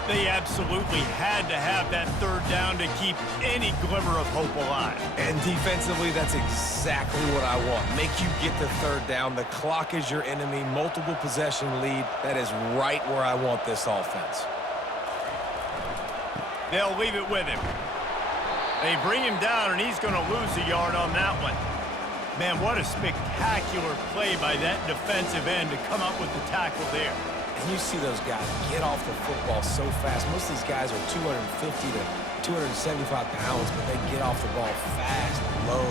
They absolutely had to have that third down to keep any glimmer of hope alive. And defensively, that's exactly what I want. Make you get the third down. The clock is your enemy. Multiple possession lead. That is right where I want this offense. They'll leave it with him. They bring him down, and he's going to lose a yard on that one. Man, what a spectacular play by that defensive end to come up with the tackle there. And you see those guys get off the football so fast. Most of these guys are 250 to 275 pounds, but they get off the ball fast, low.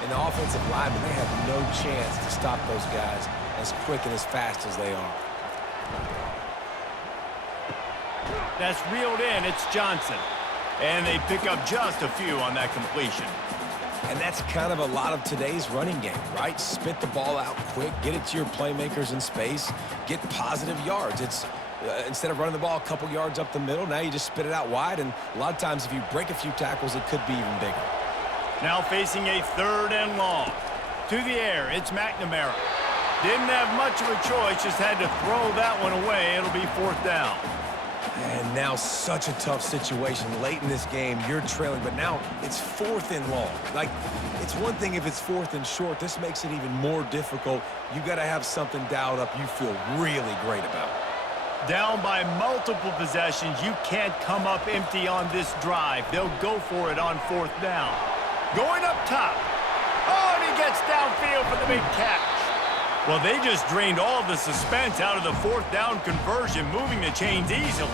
And the offensive linemen, they have no chance to stop those guys as quick and as fast as they are. That's reeled in. It's Johnson. And they pick up just a few on that completion. And that's kind of a lot of today's running game, right? Spit the ball out quick, get it to your playmakers in space, get positive yards. It's instead of running the ball a couple yards up the middle, now you just spit it out wide, and a lot of times if you break a few tackles, it could be even bigger. Now facing a third and long. To the air, it's McNamara. Didn't have much of a choice, just had to throw that one away. It'll be fourth down. And now such a tough situation. Late in this game, you're trailing, but now it's fourth and long. Like, it's one thing if it's fourth and short. This makes it even more difficult. You got to have something dialed up you feel really great about. Down by multiple possessions, you can't come up empty on this drive. They'll go for it on fourth down. Going up top. Oh, and he gets downfield for the big catch. Well, they just drained all the suspense out of the fourth down conversion, moving the chains easily.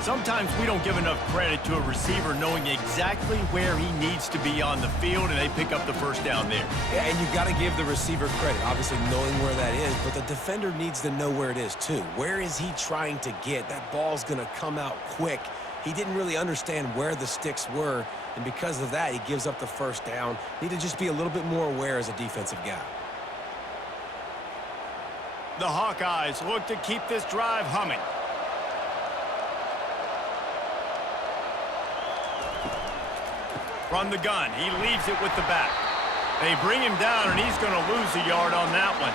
Sometimes we don't give enough credit to a receiver knowing exactly where he needs to be on the field, and they pick up the first down there. Yeah, and you've got to give the receiver credit, obviously knowing where that is, but the defender needs to know where it is too. Where is he trying to get? That ball's going to come out quick. He didn't really understand where the sticks were, and because of that, he gives up the first down. Need to just be a little bit more aware as a defensive guy. The Hawkeyes look to keep this drive humming. From the gun, he leaves it with the back. They bring him down, and he's going to lose a yard on that one.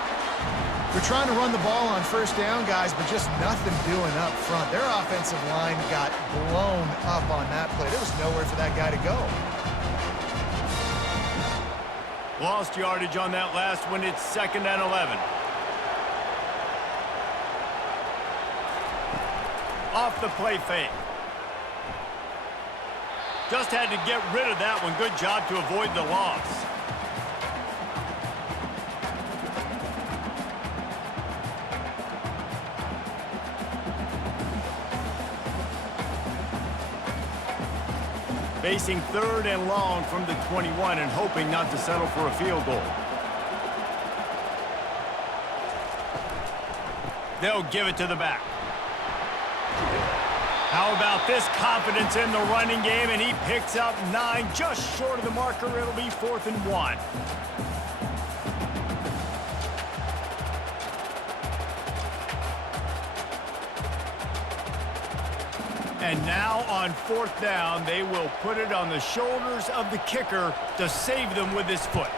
They're trying to run the ball on first down, guys, but just nothing doing up front. Their offensive line got blown up on that play. There was nowhere for that guy to go. Lost yardage on that last one. It's 2nd and 11. Off the play fake. Just had to get rid of that one. Good job to avoid the loss. Facing third and long from the 21 and hoping not to settle for a field goal. They'll give it to the back. How about this confidence in the running game, and he picks up 9, just short of the marker. It'll be 4th and 1. And now on 4th down, they will put it on the shoulders of the kicker to save them with his foot.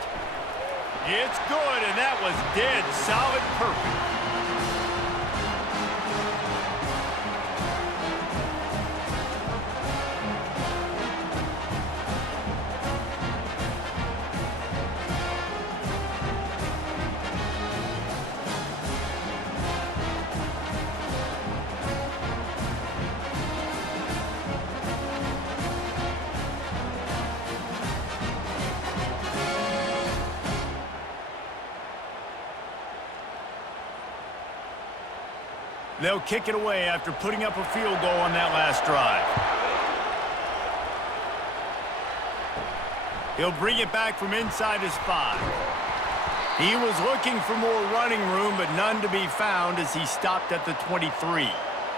It's good, and that was dead solid perfect. They'll kick it away after putting up a field goal on that last drive. He'll bring it back from inside his 5. He was looking for more running room, but none to be found as he stopped at the 23.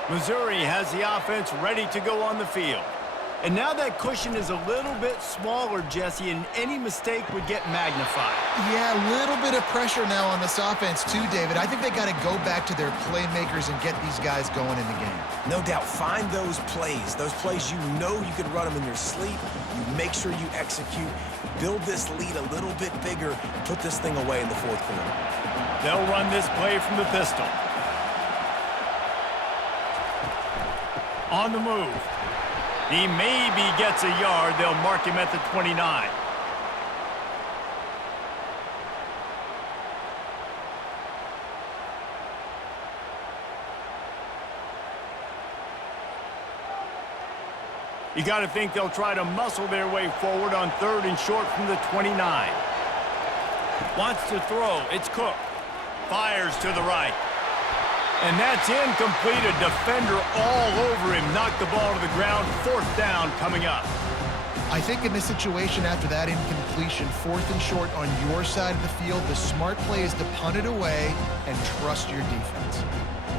Missouri has the offense ready to go on the field. And now that cushion is a little bit smaller, Jesse, and any mistake would get magnified. Yeah, a little bit of pressure now on this offense too, David. I think they got to go back to their playmakers and get these guys going in the game. No doubt. Find those plays you know you can run them in your sleep. You make sure you execute. Build this lead a little bit bigger. Put this thing away in the 4th quarter. They'll run this play from the pistol. On the move. He maybe gets a yard. They'll mark him at the 29. You got to think they'll try to muscle their way forward on 3rd and short from the 29. Wants to throw. It's Cook. Fires to the right. And that's incomplete. A defender all over him. Knocked the ball to the ground. 4th down coming up. I think in this situation after that incompletion, 4th and short on your side of the field, the smart play is to punt it away and trust your defense.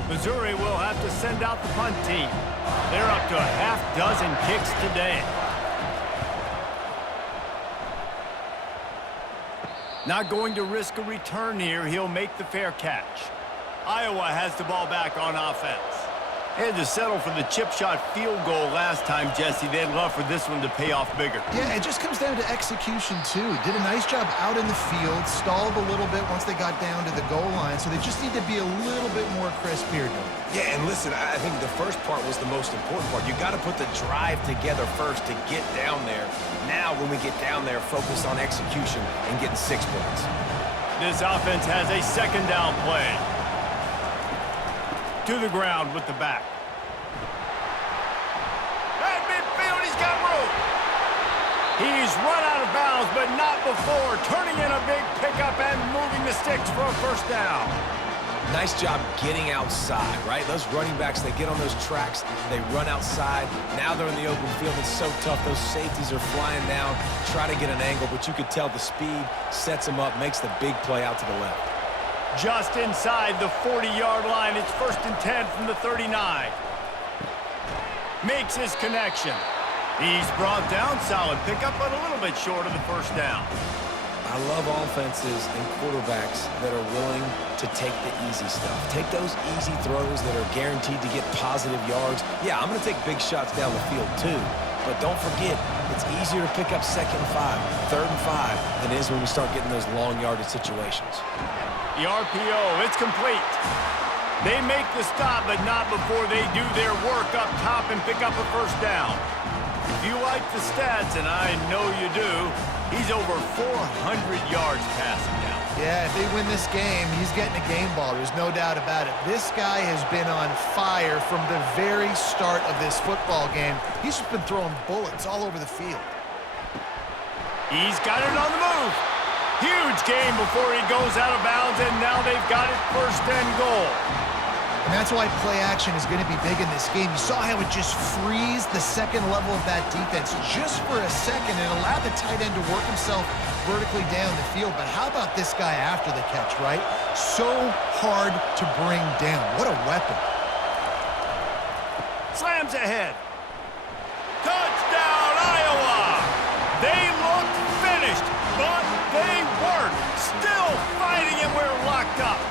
Missouri will have to send out the punt team. They're up to a half-dozen kicks today. Not going to risk a return here. He'll make the fair catch. Iowa has the ball back on offense. They had to settle for the chip shot field goal last time, Jesse. They'd love for this one to pay off bigger. Yeah, it just comes down to execution, too. Did a nice job out in the field, stalled a little bit once they got down to the goal line, so they just need to be a little bit more crisp here. Yeah, and listen, I think the first part was the most important part. You got to put the drive together first to get down there. Now, when we get down there, focus on execution and getting 6 points. This offense has a 2nd down play. To the ground with the back. At midfield, he's got room. He's run out of bounds, but not before. Turning in a big pickup and moving the sticks for a 1st down. Nice job getting outside, right? Those running backs, they get on those tracks, they run outside. Now they're in the open field. It's so tough. Those safeties are flying down, try to get an angle, but you could tell the speed sets them up, makes the big play out to the left. Just inside the 40-yard line. It's 1st and 10 from the 39. Makes his connection. He's brought down. Solid pickup, but a little bit short of the 1st down. I love offenses and quarterbacks that are willing to take the easy stuff. Take those easy throws that are guaranteed to get positive yards. Yeah, I'm going to take big shots down the field too. But don't forget, it's easier to pick up 2nd and 5, 3rd and 5 than it is when we start getting those long yardage situations. The RPO, it's complete. They make the stop, but not before they do their work up top and pick up a 1st down. If you like the stats, and I know you do, he's over 400 yards passing now. Yeah, if they win this game, he's getting a game ball. There's no doubt about it. This guy has been on fire from the very start of this football game. He's just been throwing bullets all over the field. He's got it on the move. Huge game before he goes out of bounds, and now they've got it 1st and goal. And that's why play action is going to be big in this game. You saw how it just frees the 2nd level of that defense just for a second and allowed the tight end to work himself vertically down the field. But how about this guy after the catch, right? So hard to bring down. What a weapon. Slams ahead. Touchdown, Iowa! They looked finished, but they weren't. Still fighting, and we're locked up.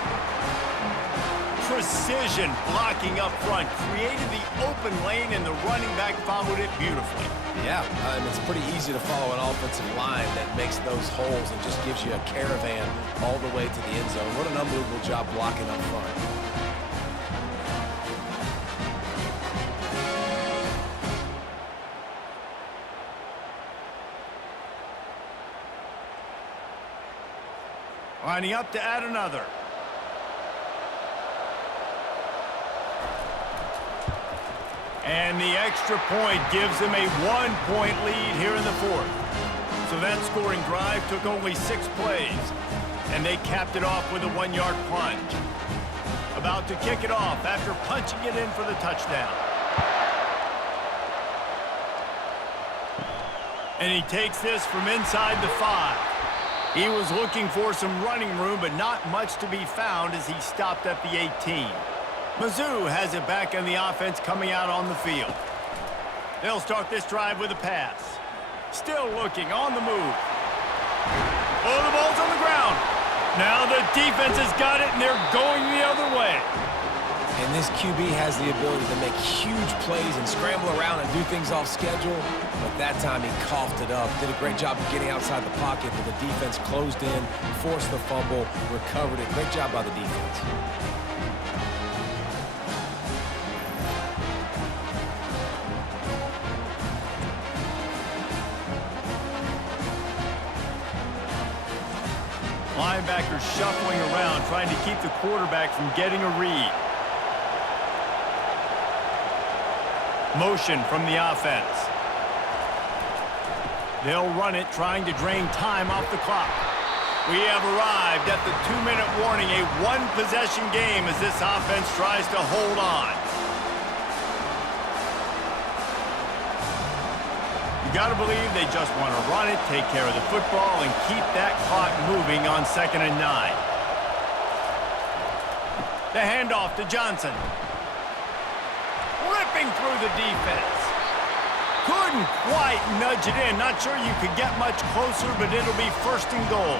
precision blocking up front, created the open lane, and the running back followed it beautifully. Yeah, it's pretty easy to follow an offensive line that makes those holes and just gives you a caravan all the way to the end zone. What an unbelievable job blocking up front. Lining up to add another. And the extra point gives them a 1-point lead here in the fourth. So that scoring drive took only 6 plays. And they capped it off with a 1-yard plunge. About to kick it off after punching it in for the touchdown. And he takes this from inside the 5. He was looking for some running room, but not much to be found as he stopped at the 18. Mizzou has it back on the offense coming out on the field. They'll start this drive with a pass. Still looking on the move. Oh, the ball's on the ground. Now the defense has got it, and they're going the other way. And this QB has the ability to make huge plays and scramble around and do things off schedule. But that time he coughed it up. Did a great job of getting outside the pocket, but the defense closed in, forced the fumble, recovered it. Great job by the defense. Linebackers shuffling around, trying to keep the quarterback from getting a read. Motion from the offense. They'll run it, trying to drain time off the clock. We have arrived at the 2-minute warning, a one-possession game as this offense tries to hold on. You got to believe they just want to run it, take care of the football, and keep that clock moving on 2nd and 9. The handoff to Johnson. Ripping through the defense. Couldn't quite nudge it in. Not sure you could get much closer, but it'll be 1st and goal.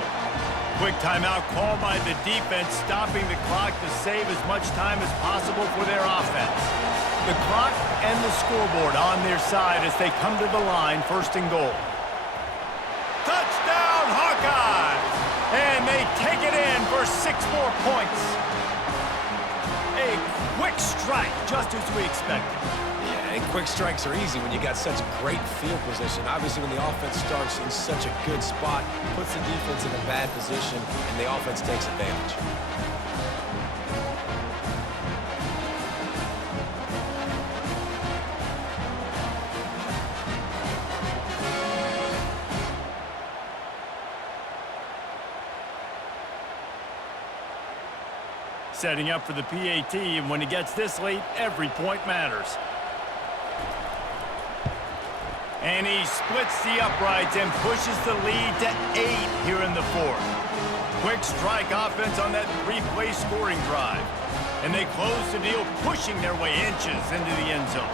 Quick timeout call by the defense, stopping the clock to save as much time as possible for their offense. The clock and the scoreboard on their side as they come to the line, 1st and goal. Touchdown, Hawkeyes! And they take it in for 6 more points. A quick strike, just as we expected. Yeah, and quick strikes are easy when you got such great field position. Obviously, when the offense starts in such a good spot, puts the defense in a bad position, and the offense takes advantage. Setting up for the PAT, and when he gets this late, every point matters. And he splits the uprights and pushes the lead to 8 here in the fourth. Quick strike offense on that 3-play scoring drive. And they close the deal, pushing their way inches into the end zone.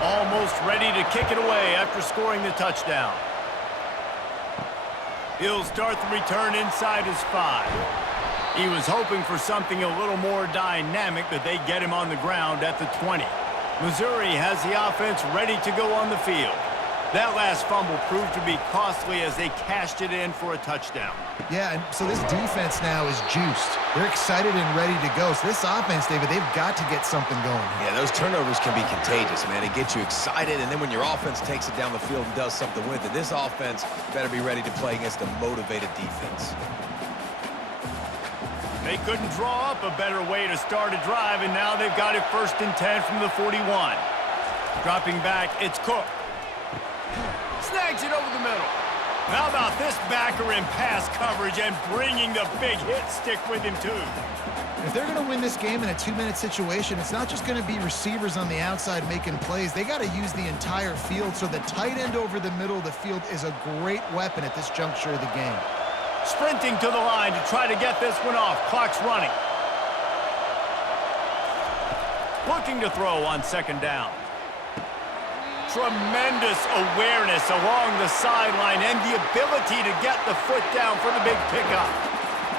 Almost ready to kick it away after scoring the touchdown. He'll start the return inside his 5. He was hoping for something a little more dynamic, but they get him on the ground at the 20. Missouri has the offense ready to go on the field. That last fumble proved to be costly as they cashed it in for a touchdown. Yeah, and so this defense now is juiced. They're excited and ready to go. So this offense, David, they've got to get something going. Yeah, those turnovers can be contagious, man. It gets you excited, and then when your offense takes it down the field and does something with it, this offense better be ready to play against a motivated defense. They couldn't draw up a better way to start a drive, and now they've got it 1st and 10 from the 41. Dropping back, it's Cook. Snags it over the middle. How about this backer in pass coverage and bringing the big hit stick with him, too? If they're going to win this game in a 2-minute situation, it's not just going to be receivers on the outside making plays. They got to use the entire field, so the tight end over the middle of the field is a great weapon at this juncture of the game. Sprinting to the line to try to get this one off. Clock's running. Looking to throw on 2nd down. Tremendous awareness along the sideline and the ability to get the foot down for the big pickup.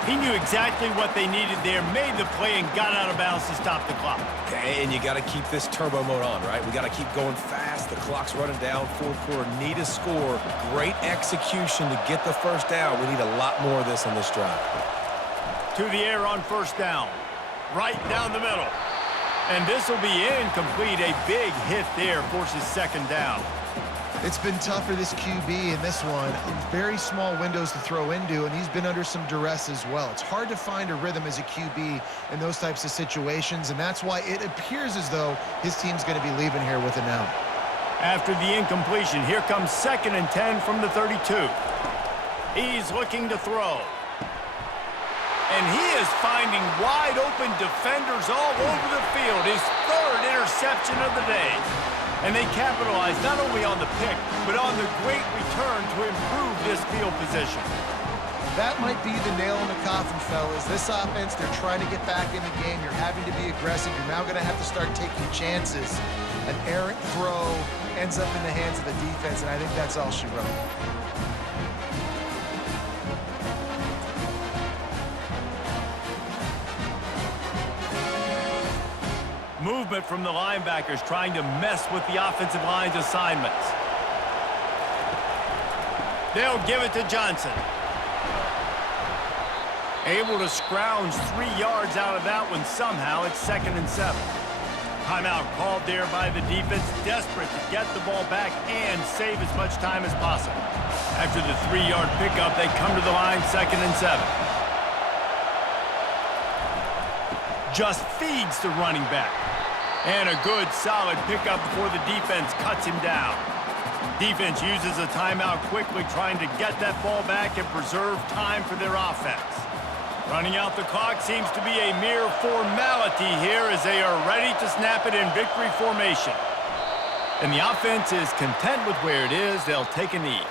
He knew exactly what they needed there, made the play, and got out of bounds to stop the clock. Okay, and you got to keep this turbo mode on, right? We got to keep going fast. The clock's running down. Fourth quarter, need a score. Great execution to get the first down. We need a lot more of this on this drive. To the air on first down. Right down the middle. And this will be incomplete. A big hit there forces second down. It's been tough for this QB in this one. Very small windows to throw into, and he's been under some duress as well. It's hard to find a rhythm as a QB in those types of situations, and that's why it appears as though his team's going to be leaving here with an out. After the incompletion, here comes 2nd and 10 from the 32. He's looking to throw. And he is finding wide open defenders all over the field. His 3rd interception of the day. And they capitalize not only on the pick, but on the great return to improve this field position. That might be the nail in the coffin, fellas. This offense, they're trying to get back in the game. You're having to be aggressive. You're now going to have to start taking chances. An errant throw ends up in the hands of the defense, and I think that's all she wrote. Movement from the linebackers trying to mess with the offensive line's assignments. They'll give it to Johnson. Able to scrounge 3 yards out of that one somehow. It's 2nd and 7. Timeout called there by the defense, desperate to get the ball back and save as much time as possible. After the 3-yard pickup, they come to the line, 2nd and 7. Just feeds the running back. And a good, solid pickup before the defense cuts him down. Defense uses a timeout quickly, trying to get that ball back and preserve time for their offense. Running out the clock seems to be a mere formality here as they are ready to snap it in victory formation. And the offense is content with where it is. They'll take a knee.